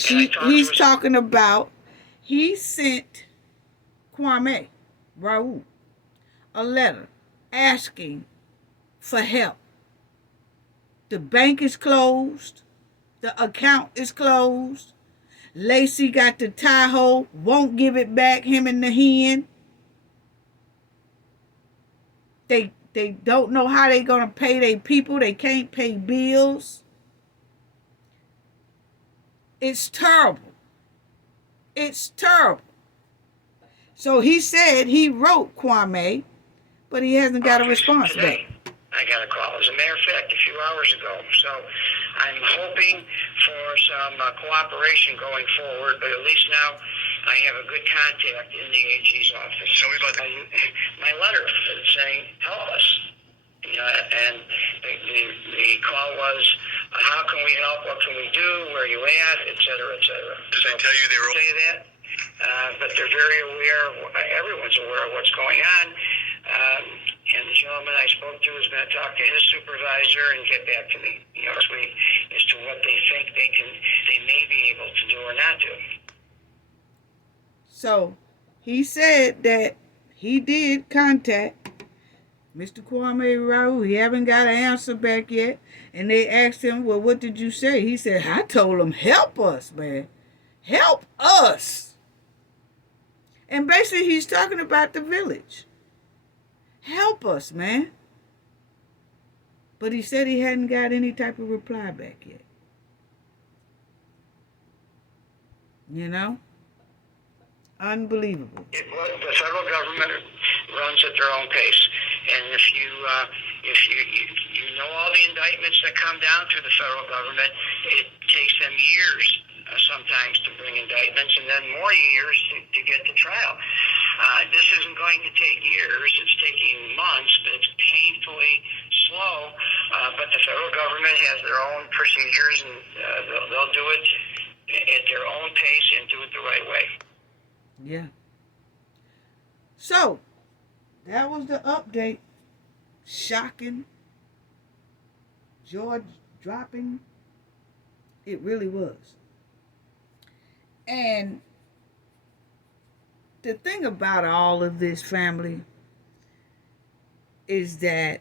he's talking about, he sent Kwame Raoul a letter asking for help. The bank is closed. The account is closed. Lacey got the Tahoe, won't give it back, him and the hen. They don't know how they going to pay their people. They can't pay bills. It's terrible. It's terrible. So he said he wrote Kwame, but he hasn't got a response back. I got a call. As a matter of fact, a few hours ago. So I'm hoping for some cooperation going forward, but at least now I have a good contact in the AG's office. Tell me about that. My letter saying, help us. You know, and the call was, how can we help? What can we do? Where are you at? Et cetera, et cetera. Did they tell you they were... Say that, but they're very aware. Everyone's aware of what's going on. And the gentleman I spoke to is going to talk to his supervisor and get back to me, you know, as to what they think they may be able to do or not do. So he said that he did contact Mr. Kwame Raoul, he haven't got an answer back yet. And they asked him, well, what did you say? He said, I told him, help us, man. Help us. And basically, he's talking about the village. Help us, man. But he said he hadn't got any type of reply back yet. You know? Unbelievable. The federal government runs at their own pace, and if you know all the indictments that come down through the federal government, it takes them years sometimes to bring indictments, and then more years to get to trial. This isn't going to take years; it's taking months, but it's painfully slow. But the federal government has their own procedures, and they'll do it at their own pace and do it the right way. Yeah. So, that was the update. Shocking. Jaw dropping. It really was. And the thing about all of this, family, is that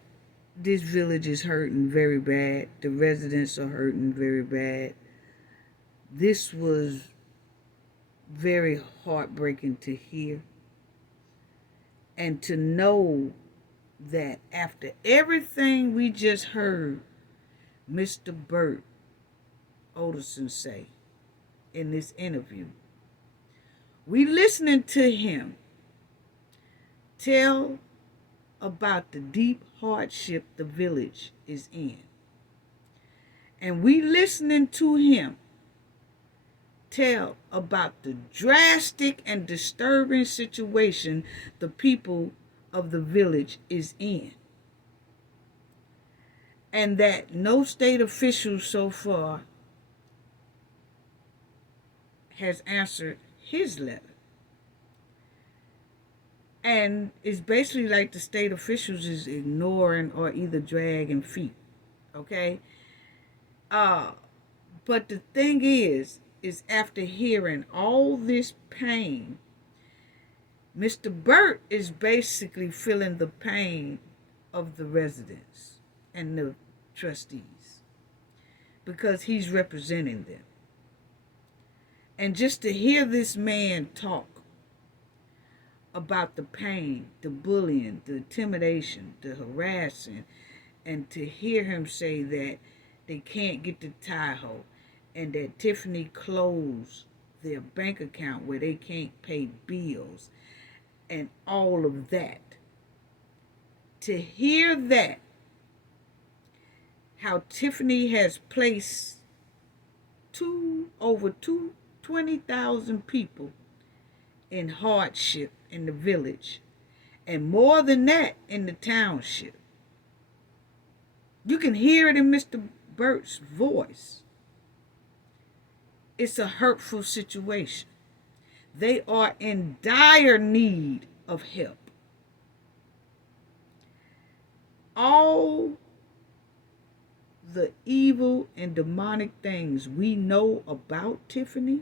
this village is hurting very bad. The residents are hurting very bad. This was very heartbreaking to hear. And to know that after everything we just heard Mr. Bert Olderson say in this interview, we listening to him tell about the deep hardship the village is in. And we listening to him tell about the drastic and disturbing situation the people of the village is in. And that no state official so far has answered his letter. And it's basically like the state officials is ignoring or either dragging feet. Okay? But the thing is after hearing all this pain, Mr. Bert is basically feeling the pain of the residents and the trustees because he's representing them. And just to hear this man talk about the pain, the bullying, the intimidation, the harassing, and to hear him say that they can't get to Tahoe and that Tiffany closed their bank account where they can't pay bills and all of that. To hear that, how Tiffany has placed over 20,000 people in hardship in the village, and more than that in the township. You can hear it in Mr. Bert's voice. It's a hurtful situation. They are in dire need of help. All the evil and demonic things we know about Tiffany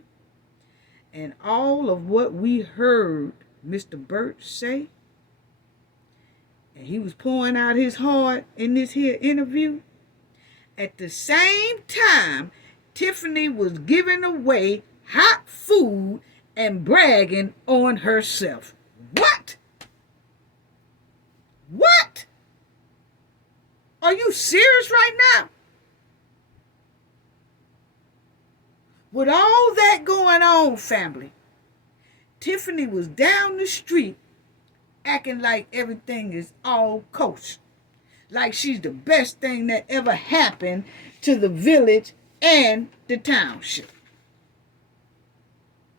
and all of what we heard Mr. Bert say, and he was pouring out his heart in this here interview, at the same time Tiffany was giving away hot food and bragging on herself. What? What? Are you serious right now? With all that going on, family, Tiffany was down the street acting like everything is all kosher. Like she's the best thing that ever happened to the village and the township.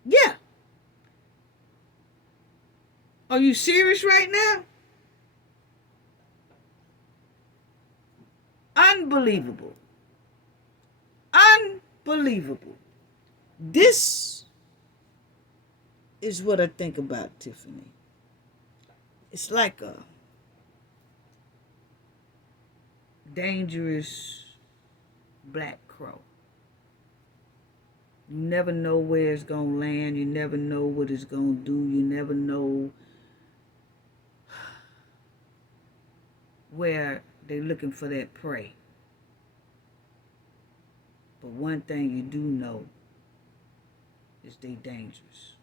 Yeah. Are you serious right now? Unbelievable. Unbelievable. This is what I think about Tiffany. It's like a dangerous black crow. You never know where it's going to land. You never know what it's going to do. You never know where they're looking for that prey. But one thing you do know is they dangerous.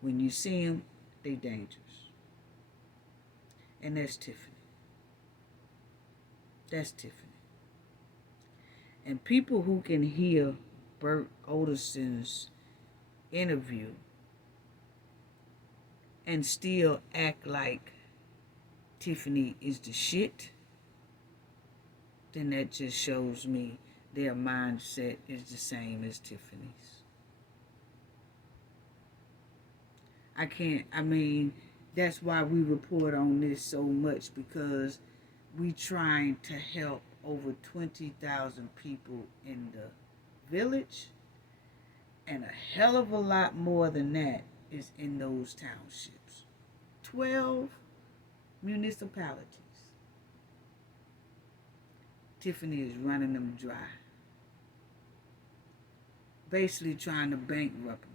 When you see them, they dangerous. And that's Tiffany. That's Tiffany. And people who can hear Bert Oderson's interview and still act like Tiffany is the shit, then that just shows me their mindset is the same as Tiffany's. That's why we report on this so much, because we trying to help over 20,000 people in the village, and a hell of a lot more than that is in those townships. 12 municipalities. Tiffany is running them dry. Basically trying to bankrupt them.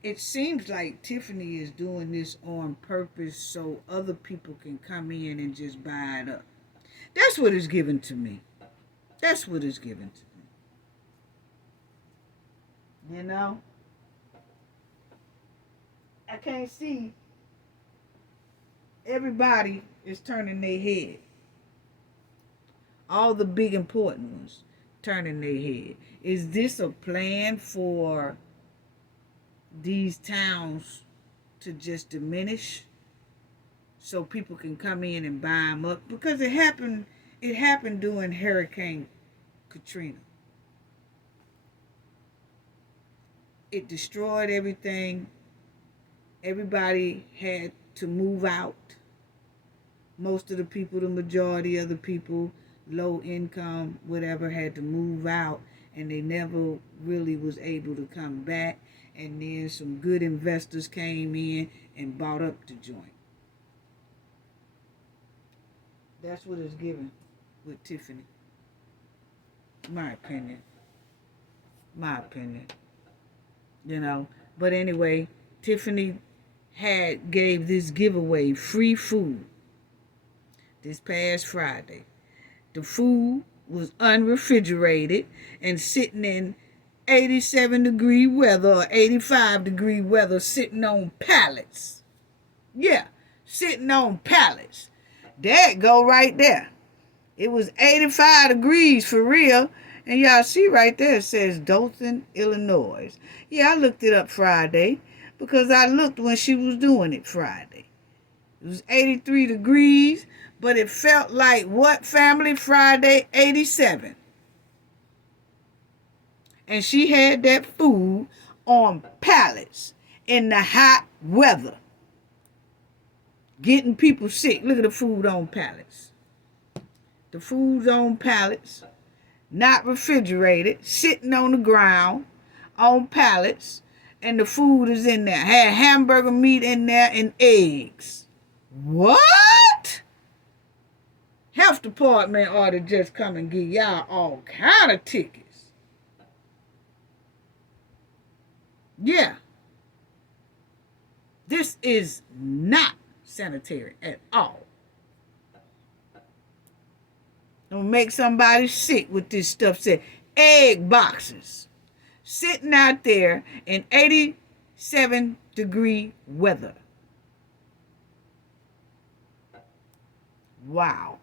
It seems like Tiffany is doing this on purpose so other people can come in and just buy it up. That's what it's given to me. That's what it's given to me. You know? I can't see. Everybody is turning their head. All the big important ones turning their head. Is this a plan for these towns to just diminish so people can come in and buy them up? Because it happened during Hurricane Katrina. It destroyed everything. Everybody had to move out. Most of the people, the majority of the people, low income, whatever, had to move out, and they never really was able to come back. And then some good investors came in and bought up the joint. That's what it's given with Tiffany. My opinion. You know. But anyway, Tiffany gave this giveaway free food this past Friday. The food was unrefrigerated and sitting in 87-degree weather or 85-degree weather, sitting on pallets. Yeah, sitting on pallets. There it go right there. It was 85 degrees for real. And y'all see right there, it says Dolton, Illinois. Yeah, I looked it up Friday because I looked when she was doing it Friday. It was 83 degrees, but it felt like what, family? Friday, 87. And she had that food on pallets in the hot weather. Getting people sick. Look at the food on pallets. The food's on pallets, not refrigerated, sitting on the ground, on pallets, and the food is in there. Had hamburger meat in there and eggs. What? Health department ought to just come and give y'all all kind of tickets. Yeah. This is not sanitary at all. Don't make somebody sick with this stuff. Said egg boxes sitting out there in 87-degree weather. Wow.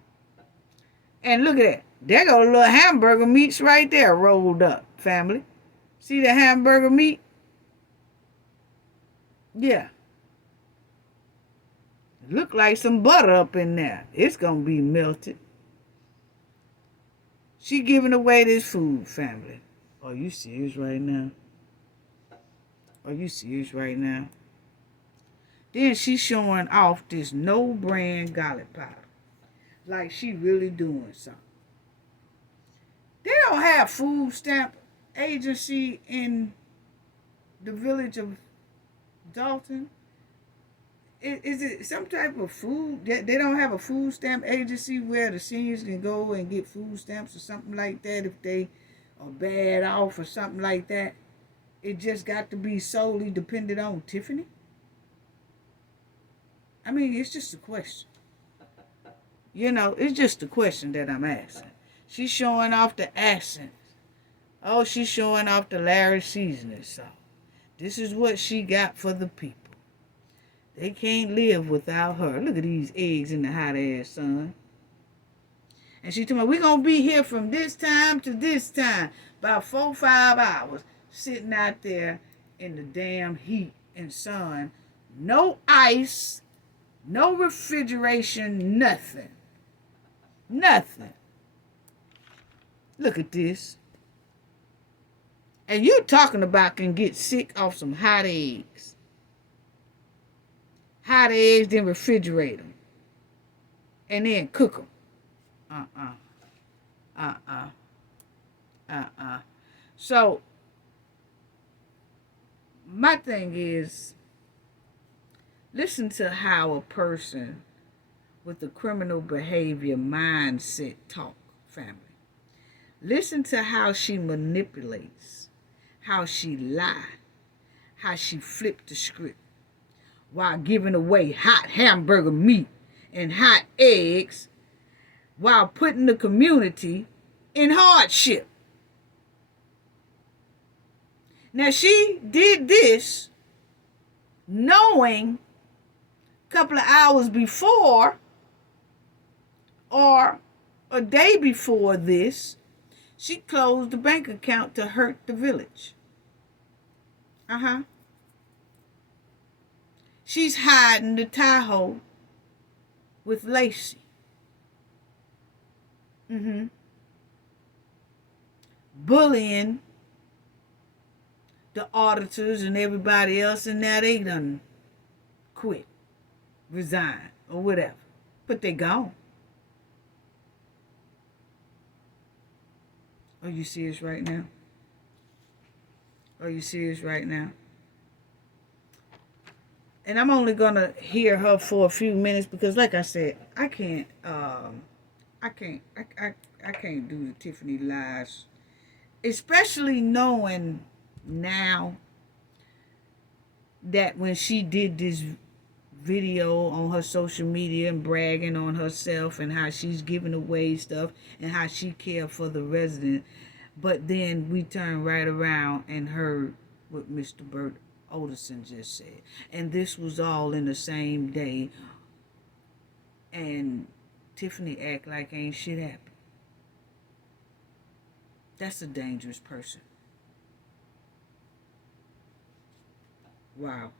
And look at that. There go little hamburger meats right there rolled up, family. See the hamburger meat? Yeah. Look like some butter up in there. It's going to be melted. She giving away this food, family. Are you serious right now? Are you serious right now? Then she's showing off this no-brand garlic powder. Like she really doing something. They don't have food stamp agency in the village of Dolton. Is it some type of food? They don't have a food stamp agency where the seniors can go and get food stamps or something like that if they are bad off or something like that. It just got to be solely dependent on Tiffany. I mean, it's just a question. You know, it's just a question that I'm asking. She's showing off the accent. Oh, she's showing off the Larry seasoning sauce. This is what she got for the people. They can't live without her. Look at these eggs in the hot ass sun. And she told me, we're going to be here from this time to this time. About 4-5 hours. Sitting out there in the damn heat and sun. No ice. No refrigeration. Nothing. Nothing. Look at this. And you talking about can get sick off some hot eggs. Hot eggs, then refrigerate them. And then cook them. So, my thing is, listen to how a person with a criminal behavior mindset talk, family. Listen to how she manipulates, how she lie, how she flipped the script while giving away hot hamburger meat and hot eggs while putting the community in hardship. Now, she did this knowing a couple of hours before or a day before this, she closed the bank account to hurt the village. She's hiding the Tahoe with Lacey. Bullying the auditors and everybody else, and now they done quit, resign, or whatever. But they gone. Are you serious right now? Are you serious right now? And I'm only gonna hear her for a few minutes because, like I said, I can't do the Tiffany lives, especially knowing now that when she did this video on her social media and bragging on herself and how she's giving away stuff and how she cared for the resident, but then we turned right around and heard what Mr. Bert just said, and this was all in the same day, and Tiffany act like ain't shit happened. That's a dangerous person. Wow.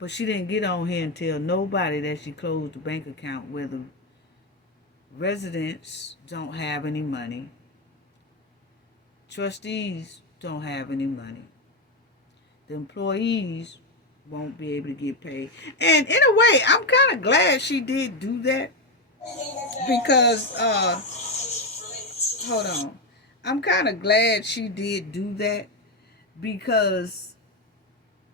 But she didn't get on here and tell nobody that she closed the bank account where the residents don't have any money. Trustees don't have any money. The employees won't be able to get paid. And in a way, I'm kind of glad she did do that. Because, hold on. I'm kind of glad she did do that. Because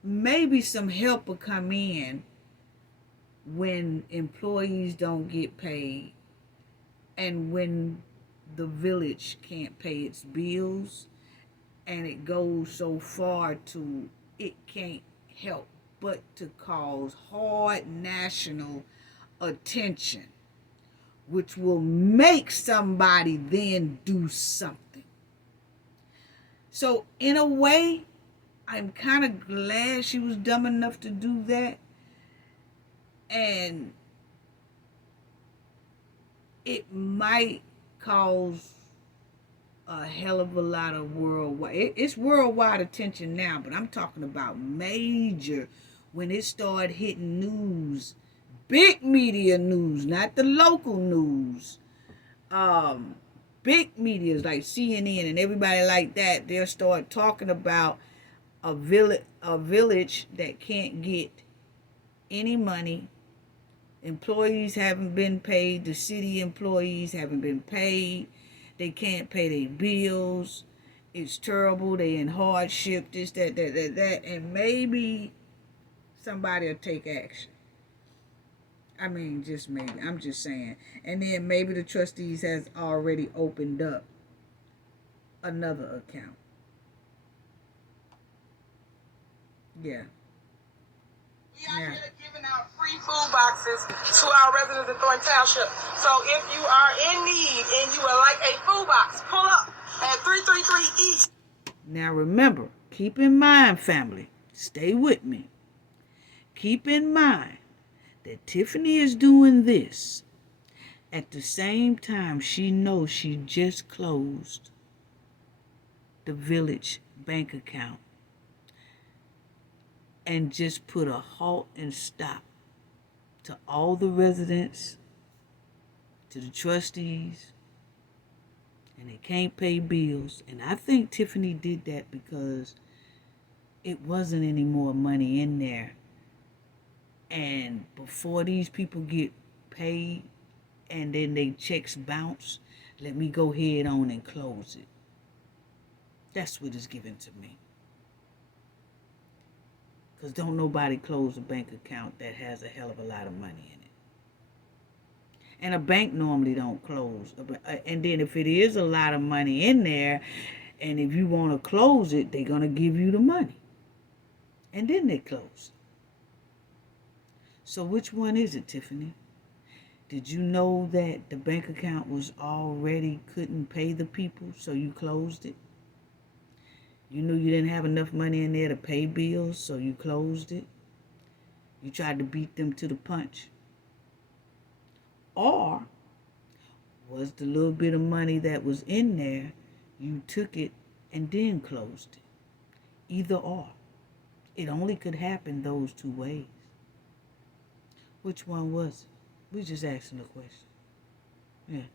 maybe some help will come in when employees don't get paid. And when the village can't pay its bills, and it goes so far to it can't help but to cause hard national attention, which will make somebody then do something. So in a way, I'm kind of glad she was dumb enough to do that. And it might cause a hell of a lot of worldwide. It's worldwide attention now, but I'm talking about major when it started hitting news, big media news, not the local news. Big medias like CNN and everybody like that, they'll start talking about a village that can't get any money. Employees haven't been paid. The city employees haven't been paid. They can't pay their bills. It's terrible. They in hardship. This, that. And maybe somebody will take action. I mean, just maybe. I'm just saying. And then maybe the trustees has already opened up another account. Yeah. We out here giving out free food boxes to our residents in Thornton Township. So if you are in need and you would like a food box, pull up at 333 East. Now remember, keep in mind, family, stay with me. Keep in mind that Tiffany is doing this at the same time she knows she just closed the village bank account and just put a halt and stop to all the residents, to the trustees, and they can't pay bills. And I think Tiffany did that because it wasn't any more money in there. And before these people get paid and then they checks bounce, let me go ahead on and close it. That's what is given to me. Because don't nobody close a bank account that has a hell of a lot of money in it. And a bank normally don't close. And then if it is a lot of money in there, and if you want to close it, they're going to give you the money. And then they close. So which one is it, Tiffany? Did you know that the bank account was already couldn't pay the people, so you closed it? You knew you didn't have enough money in there to pay bills, so you closed it. You tried to beat them to the punch. Or was the little bit of money that was in there, you took it and then closed it? Either or. It only could happen those two ways. Which one was it? We just asking the question. Yeah.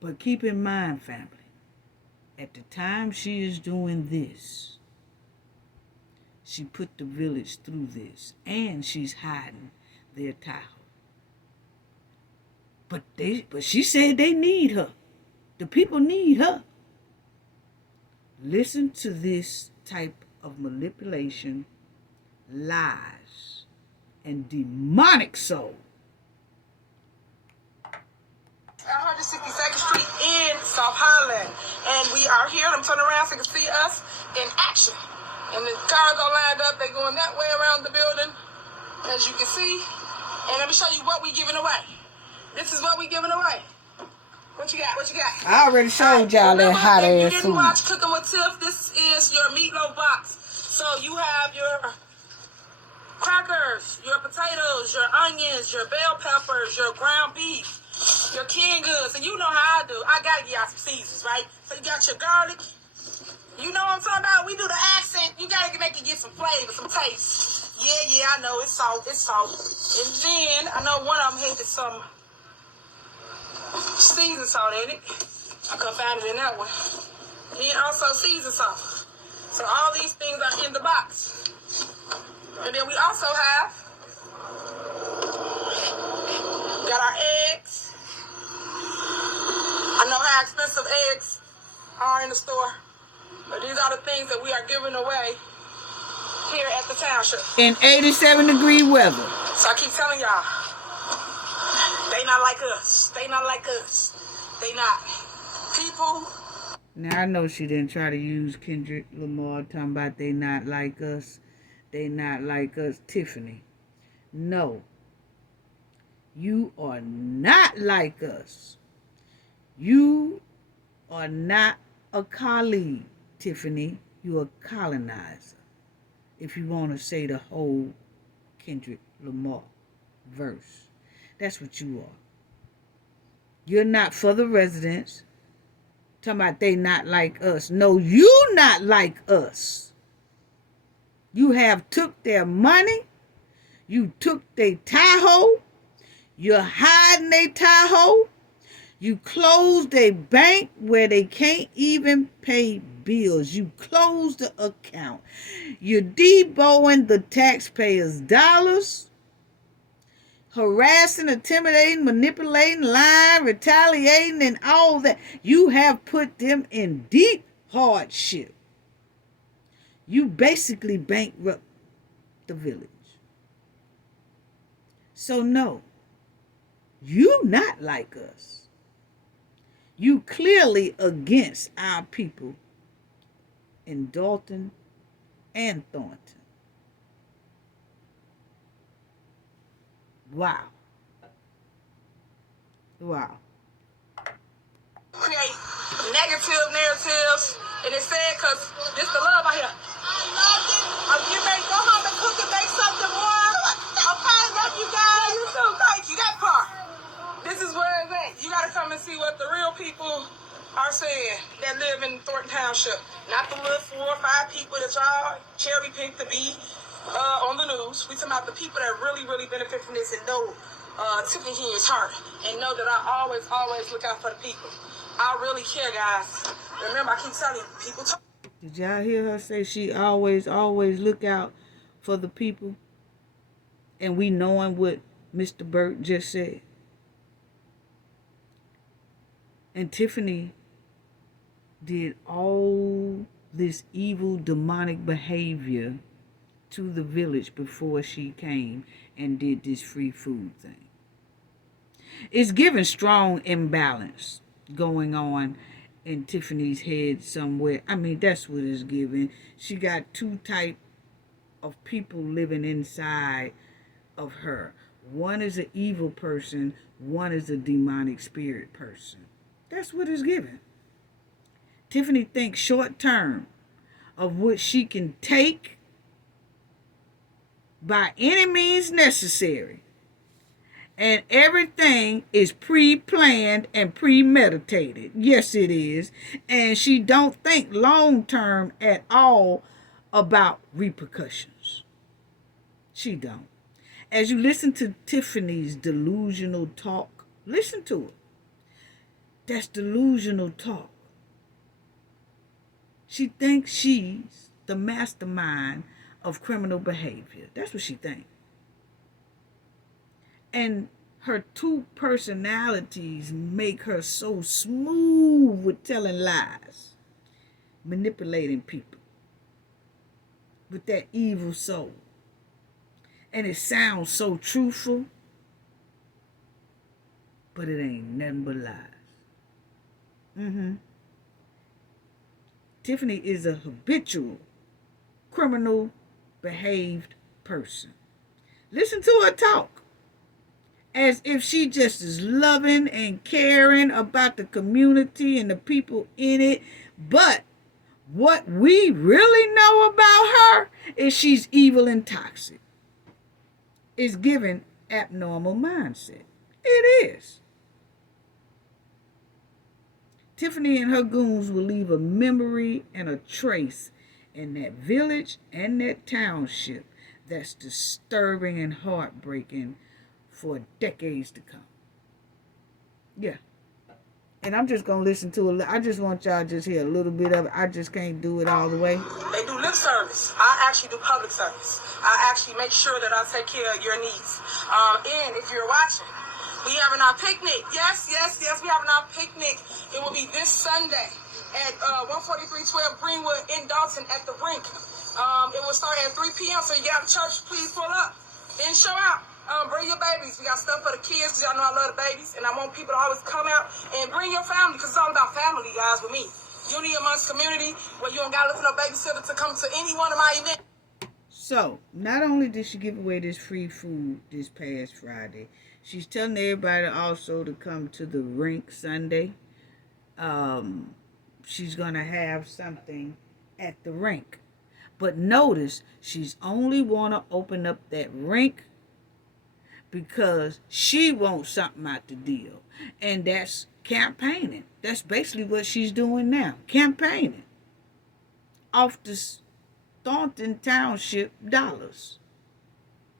But keep in mind, family, at the time she is doing this, she put the village through this, and she's hiding their Tahoe. But she said they need her. The people need her. Listen to this type of manipulation, lies, and demonic soul. 162nd Street in South Highland. And we are here. I'm turning around so you can see us in action. And the cars are lined up. They're going that way around the building, as you can see. And let me show you what we're giving away. This is what we're giving away. What you got? What you got? I already showed y'all that hot ass you food. didn't watch Cooking with Tiff, this is your meatloaf box. So you have your crackers, your potatoes, your onions, your bell peppers, your ground beef, your canned goods. And you know how I do. I gotta give y'all some seasons, right? So you got your garlic. You know what I'm talking about? We do the accent. You gotta make it get some flavor, some taste. Yeah, I know. It's salt. It's salt. And then I know one of them had some seasoned salt in it. I couldn't find it in that one. And also seasoned salt. So all these things are in the box. And then we also have got our eggs. I know how expensive eggs are in the store, but these are the things that we are giving away here at the township. In 87-degree weather. So I keep telling y'all, they not like us. They not like us. They not. People. Now, I know she didn't try to use Kendrick Lamar talking about they not like us. They not like us. Tiffany. No. You are not like us. You are not a colleague, Tiffany. You are a colonizer. If you want to say the whole Kendrick Lamar verse. That's what you are. You're not for the residents. Talking about they not like us. No, you not like us. You have took their money. You took their Tahoe. You're hiding their Tahoe. You closed a bank where they can't even pay bills. You closed the account. You're deboing the taxpayers' dollars. Harassing, intimidating, manipulating, lying, retaliating, and all that. You have put them in deep hardship. You basically bankrupt the village. So no, you not like us. You clearly against our people in Dolton and Thornton. Wow. Wow. Create negative narratives, and it's sad because this the love out here. I'm getting ready to go home and cook and make something more. Okay, love you guys. You too. Thank you. That part. This is where it's at. You gotta come and see what the real people are saying that live in Thornton Township. Not the little 4 or 5 people that y'all cherry picked to be on the news. We talking about the people that really, really benefit from this and know Tiffany Henyard's heart and know that I always look out for the people. I really care, guys. Remember, I keep telling you, people talk. Did y'all hear her say she always look out for the people? And we knowing what Mr. Bert just said. And Tiffany did all this evil, demonic behavior to the village before she came and did this free food thing. It's giving strong imbalance going on in Tiffany's head somewhere. I mean, that's what it's giving. She got 2 types of people living inside of her. One is an evil person, one is a demonic spirit person. That's what it's giving. Tiffany thinks short term of what she can take by any means necessary. And everything is pre-planned and premeditated. Yes, it is. And she don't think long term at all about repercussions. She don't. As you listen to Tiffany's delusional talk, listen to it. That's delusional talk. She thinks she's the mastermind of criminal behavior. That's what she thinks. And her 2 personalities make her so smooth with telling lies, manipulating people with that evil soul. And it sounds so truthful, but it ain't nothing but lies. Tiffany is a habitual, criminal behaved person. Listen to her talk. As if she just is loving and caring about the community and the people in it. But what we really know about her is she's evil and toxic. It's given abnormal mindset. It is. Tiffany and her goons will leave a memory and a trace in that village and that township that's disturbing and heartbreaking for decades to come. Yeah. And I'm just going to listen to it. I just want y'all to just hear a little bit of it. I just can't do it all the way. They do lip service. I actually do public service. I actually make sure that I take care of your needs. And if you're watching, we having our picnic. Yes, we having our picnic. It will be this Sunday at 14312 Greenwood in Dolton at the rink. It will start at 3 p.m. So you got church, please pull up and show out. Bring your babies. We got stuff for the kids because y'all know I love the babies. And I want people to always come out and bring your family because it's all about family, guys, with me. Unity amongst community where you don't got to look for no babysitter to come to any one of my events. So, not only did she give away this free food this past Friday, she's telling everybody also to come to the rink Sunday. She's going to have something at the rink. But notice, she's only want to open up that rink because she wants something out the deal. And that's campaigning. That's basically what she's doing now. Campaigning. Off the Thornton Township dollars.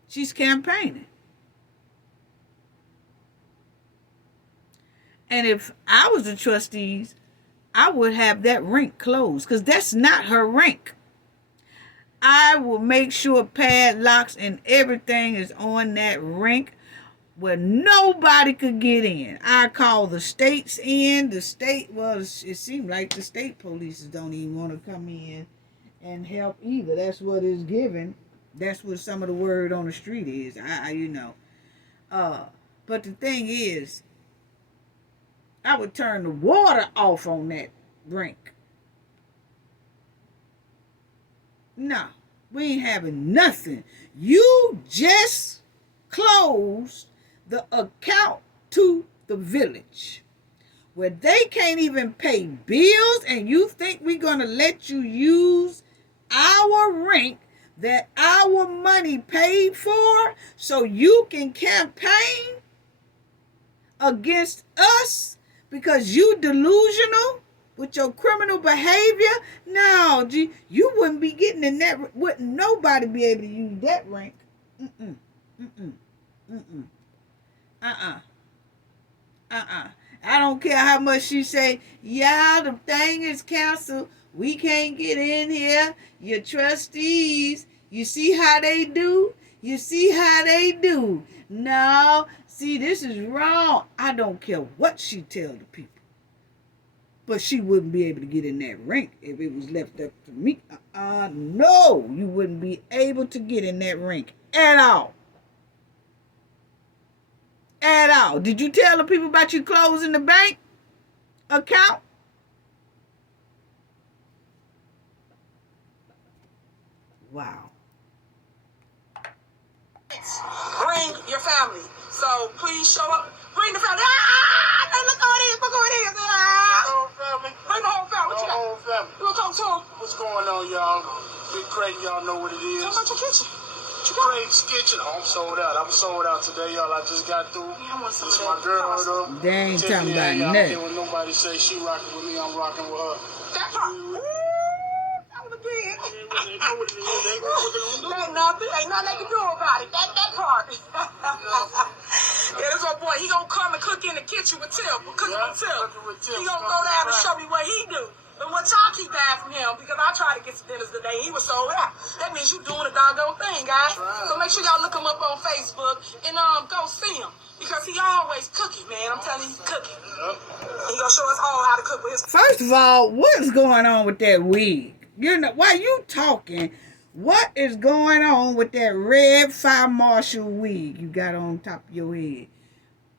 She's campaigning. And if I was the trustees, I would have that rink closed because that's not her rink. I will make sure padlocks and everything is on that rink where nobody could get in. I call the states in. The state, well, it seems like the state police don't even want to come in and help either. That's what it's given. That's what some of the word on the street is. But the thing is, I would turn the water off on that rink. No, we ain't having nothing. You just closed the account to the village, where they can't even pay bills, and you think we're going to let you use our rent that our money paid for so you can campaign against us because you delusional with your criminal behavior? No, you wouldn't be getting in that. Wouldn't nobody be able to use that rank? I don't care how much she say, yeah, the thing is canceled. We can't get in here. Your trustees, you see how they do? You see how they do? No, see, this is wrong. I don't care what she tell the people. But she wouldn't be able to get in that rank if it was left up to me. No, you wouldn't be able to get in that rank at all. At all. Did you tell the people about you closing the bank account? Wow. Bring your family. So please show up. Bring the family. Ah, look who it is. Look who it is. Ah. Bring the whole family. What you got? Whole family. You want to talk to them? What's going on, y'all? Big Creighton, y'all know what it is. Tell about your kitchen. Craig's Kitchen. Oh, I'm sold out. I'm sold out today, y'all. I just got through. Yeah, I want some This of my that. girl, though. They ain't talking Tiffany, about I don't nothing. care what nobody say. She rocking with me. I'm rocking with her. That part. Ooh, that was a big. They Ain't nothing. Ain't nothing they can do about it. That part. Yeah, this my boy. He gonna come and cook in the kitchen with Tim. Cooking with Tim. He gonna go down and show me what he do. And what y'all keep buying from him, because I tried to get some dinners today. He was sold out. That means you doing a doggone thing, guys. So make sure y'all look him up on Facebook and go see him. Because he always cooking, man. I'm telling you, he's cooking. He gonna show us all how to cook with his. First of all, what is going on with that wig? You know, while you talking, what is going on with that red fire marshal wig you got on top of your head?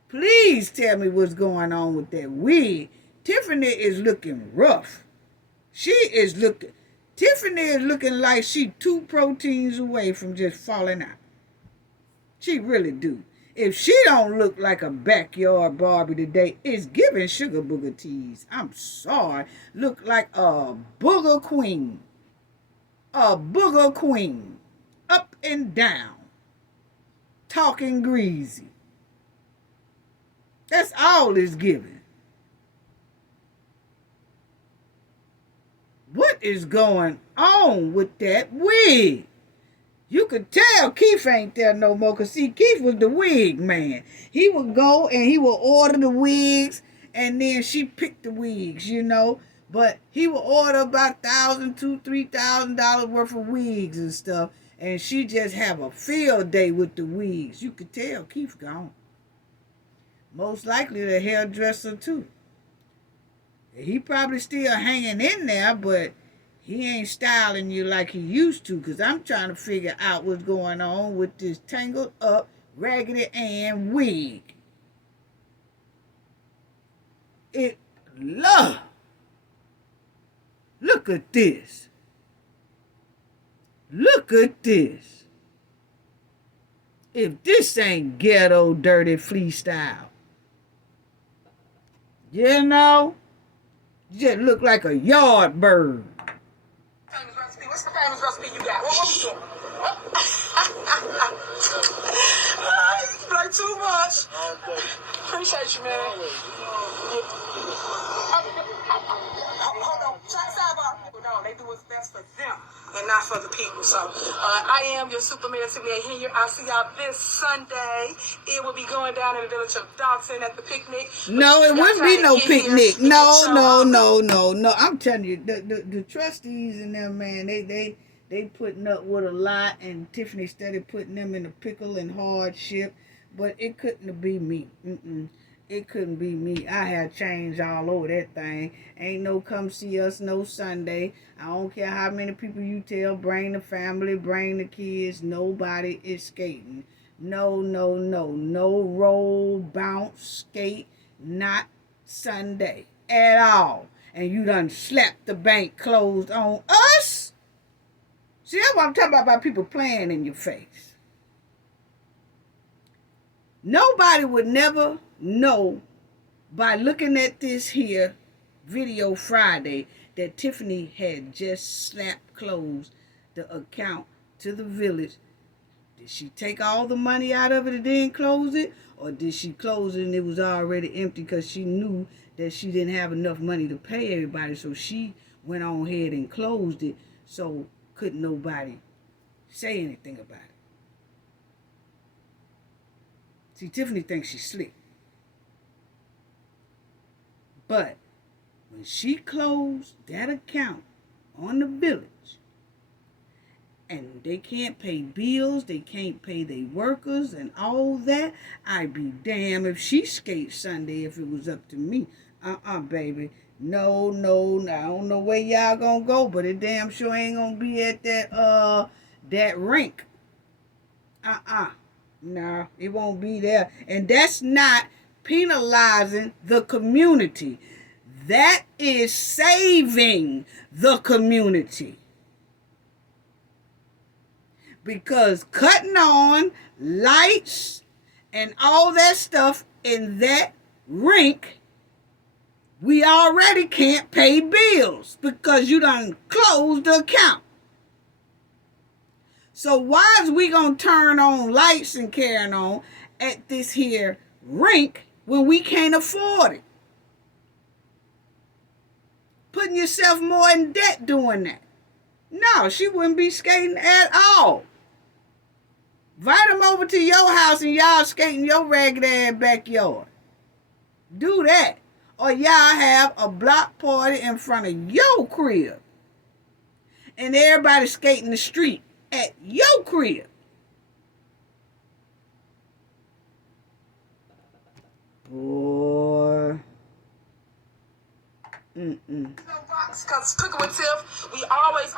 Please tell me what's going on with that wig. Tiffany is looking rough. Tiffany is looking like she 2 proteins away from just falling out. She really do. If she don't look like a backyard Barbie today, it's giving sugar booger tease. I'm sorry. Look like a booger queen. A booger queen. Up and down. Talking greasy. That's all it's giving. What is going on with that wig? You could tell Keith ain't there no more, because see, Keith was the wig man. He would go and he would order the wigs, and then she picked the wigs, you know. But he would order about $1,000, $2,000, $3,000 worth of wigs and stuff, and she just have a field day with the wigs. You could tell Keith gone. Most likely the hairdresser too. He probably still hanging in there, but he ain't styling you like he used to, because I'm trying to figure out what's going on with this tangled up Raggedy Ann wig. Look at this. Look at this. If this ain't ghetto dirty flea style. You know? You just look like a yard bird. Famous recipe. What's the famous recipe you got? What we doing? You play too much. Appreciate you, man. Hold on. Sidebar. No, they do what's best for them and not for the people. So I am your Superman Tiffany Henyard. I'll see y'all this Sunday. It will be going down in the village of Dolton at the picnic. No, it wouldn't be no picnic. No. I'm telling you, the trustees and them, man, they putting up with a lot, and Tiffany started putting them in a pickle and hardship, but it couldn't be me. It couldn't be me. I had change all over that thing. Ain't no come see us no Sunday. I don't care how many people you tell, bring the family, bring the kids. Nobody is skating. No. No roll, bounce, skate. Not Sunday at all. And you done slapped the bank closed on us? See, that's what I'm talking about people playing in your face. Nobody would never know by looking at this here video Friday that Tiffany had just closed the account to the village. Did she take all the money out of it and then close it? Or did she close it and it was already empty because she knew that she didn't have enough money to pay everybody, so she went on ahead and closed it so couldn't nobody say anything about it? See, Tiffany thinks she's slick. But when she closed that account on the village, and they can't pay bills, they can't pay their workers and all that, I'd be damned if she skates Sunday if it was up to me. Baby. No, I don't know where y'all gonna go, but it damn sure ain't gonna be at that rink. No, it won't be there. And that's not penalizing the community. That is saving the community. Because cutting on lights and all that stuff in that rink, we already can't pay bills because you done closed the account. So why is we gonna turn on lights and carrying on at this here rink when we can't afford it? Putting yourself more in debt doing that. No, she wouldn't be skating at all. Invite them over to your house and y'all skating your ragged ass backyard. Do that. Or y'all have a block party in front of your crib. And everybody skating the street at your crib. Boy. Because Cooking with Tiff, we always,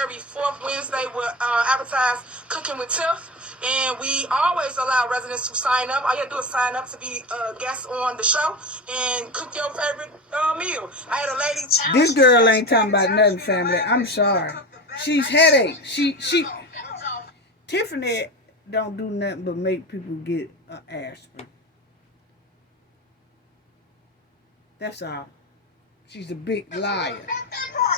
every fourth Wednesday, we'll advertise Cooking with Tiff. And we always allow residents to sign up. All you have to do is sign up to be a guest on the show and cook your favorite meal. I had a lady challenge. This girl ain't talking about nothing, family. I'm sorry. She's headache. She Tiffany don't do nothing but make people get an aspirin. That's all. She's a big liar.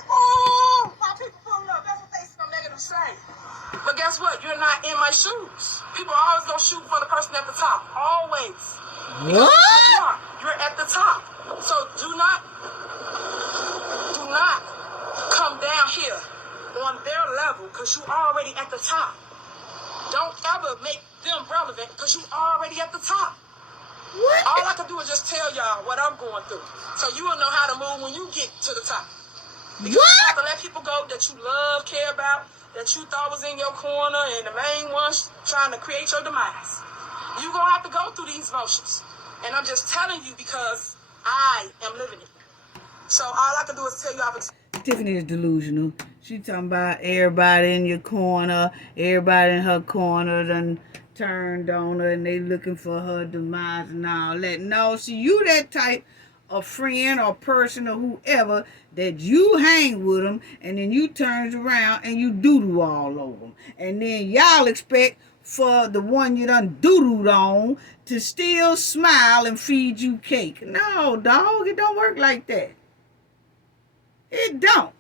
Oh, my people full up. That's what they some negative say. But guess what? You're not in my shoes. People are always gonna shoot for the person at the top. Always. What? You're at the top. So do not come down here on their level because you already at the top. Don't ever make them relevant because you already at the top. What? All I can do is just tell y'all what I'm going through. So you will know how to move when you get to the top. Because you have to let people go that you love, care about, that you thought was in your corner, and the main ones trying to create your demise. You're going to have to go through these motions. And I'm just telling you because I am living it. So all I can do is tell you all the Tiffany is delusional. She talking about everybody in your corner, everybody in her corner done turned on her and they looking for her demise and all that. No, see, you that type of friend or person or whoever that you hang with them and then you turns around and you doo-doo all over them. And then y'all expect for the one you done doo-dooed on to still smile and feed you cake. No, dog, it don't work like that. It don't.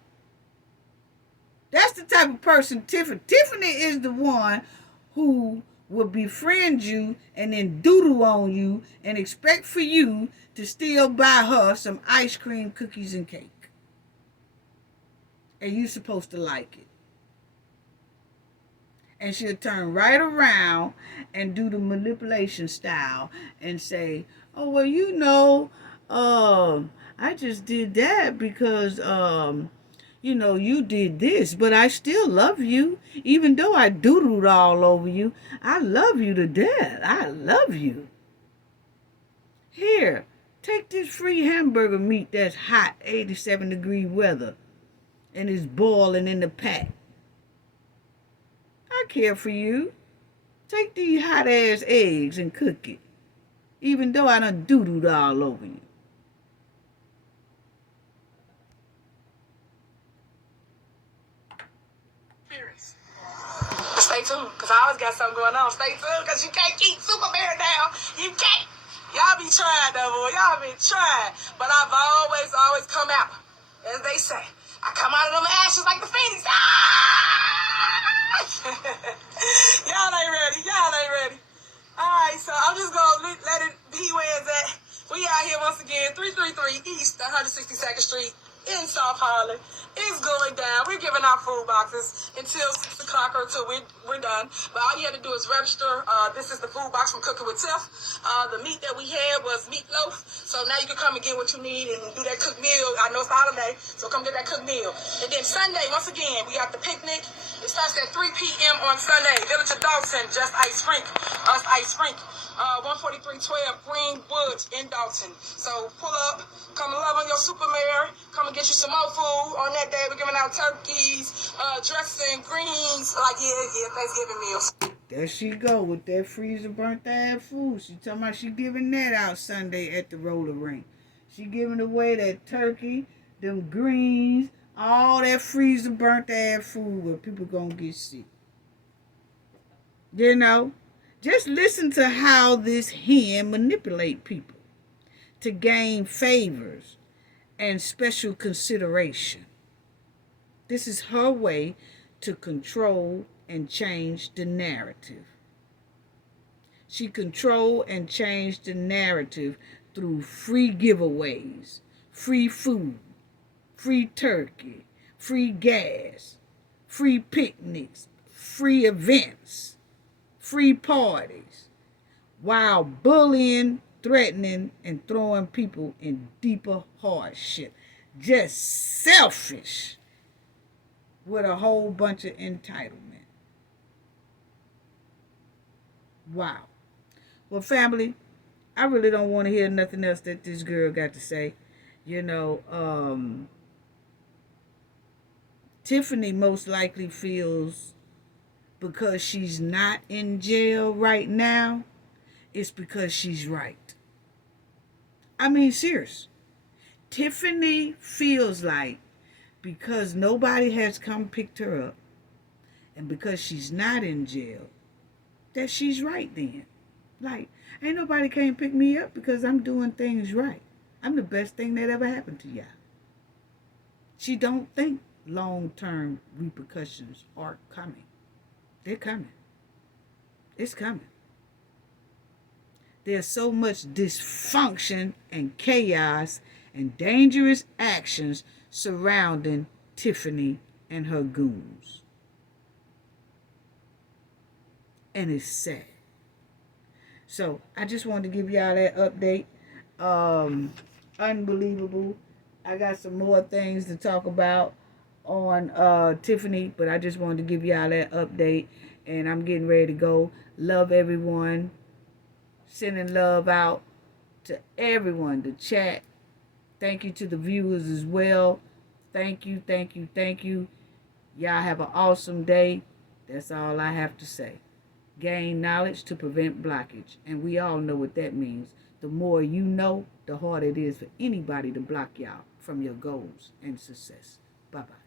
That's the type of person Tiffany is the one who will befriend you and then doodle on you and expect for you to still buy her some ice cream, cookies, and cake. And you supposed to like it. And she'll turn right around and do the manipulation style and say, oh, well, you know, I just did that because, you know, you did this, but I still love you. Even though I doodled all over you, I love you to death. I love you. Here, take this free hamburger meat that's hot, 87-degree weather, and it's boiling in the pack. I care for you. Take these hot-ass eggs and cook it, even though I done doodled all over you. Stay tuned, because I always got something going on. Stay tuned, because you can't keep Super Bear down. You can't. Y'all be trying, though, boy. Y'all be trying. But I've always come out. As they say, I come out of them ashes like the phoenix. Ah! Y'all ain't ready. Y'all ain't ready. All right, so I'm just going to let it be where it's at. We out here once again, 333 East 162nd Street in South Harlem. It's going down. We're giving out food boxes until 6 o'clock or until we're done. But all you have to do is register. This is the food box from Cooking with Tiff. The meat that we had was meatloaf. So now you can come and get what you need and do that cooked meal. I know it's holiday, so come get that cooked meal. And then Sunday, once again, we got the picnic. It starts at 3 p.m. on Sunday. Village of Dolton, just ice rink. Us ice rink. 14312 Greenwood in Dolton. So pull up, come love on your super mayor, come and get you some more food. On that day, we're giving out turkeys, dressing, greens, like Thanksgiving meals. There she go with that freezer burnt ass food. She talking about she giving that out Sunday at the roller rink. She giving away that turkey, them greens, all that freezer burnt ass food where people gonna get sick. You know? Just listen to how this hen manipulate people to gain favors and special consideration. This is her way to control and change the narrative. She control and change the narrative through free giveaways, free food, free turkey, free gas, free picnics, free events, free parties, while bullying, threatening, and throwing people in deeper hardship. Just selfish with a whole bunch of entitlement. Wow. Well, family, I really don't want to hear nothing else that this girl got to say. You know, Tiffany most likely feels because she's not in jail right now, it's because she's right. I mean, serious. Tiffany feels like because nobody has come picked her up and because she's not in jail, that she's right then. Like, ain't nobody came pick me up because I'm doing things right. I'm the best thing that ever happened to y'all. She don't think long-term repercussions are coming. They're coming. It's coming. There's so much dysfunction and chaos and dangerous actions surrounding Tiffany and her goons. And it's sad. So I just wanted to give y'all that update. Unbelievable. I got some more things to talk about on Tiffany, but I just wanted to give y'all that update, and I'm getting ready to go. Love everyone. Sending love out to everyone, the chat. Thank you to the viewers as well. Thank you, thank you, thank you. Y'all have an awesome day. That's all I have to say. Gain knowledge to prevent blockage, and we all know what that means. The more you know, the harder it is for anybody to block y'all from your goals and success. Bye-bye.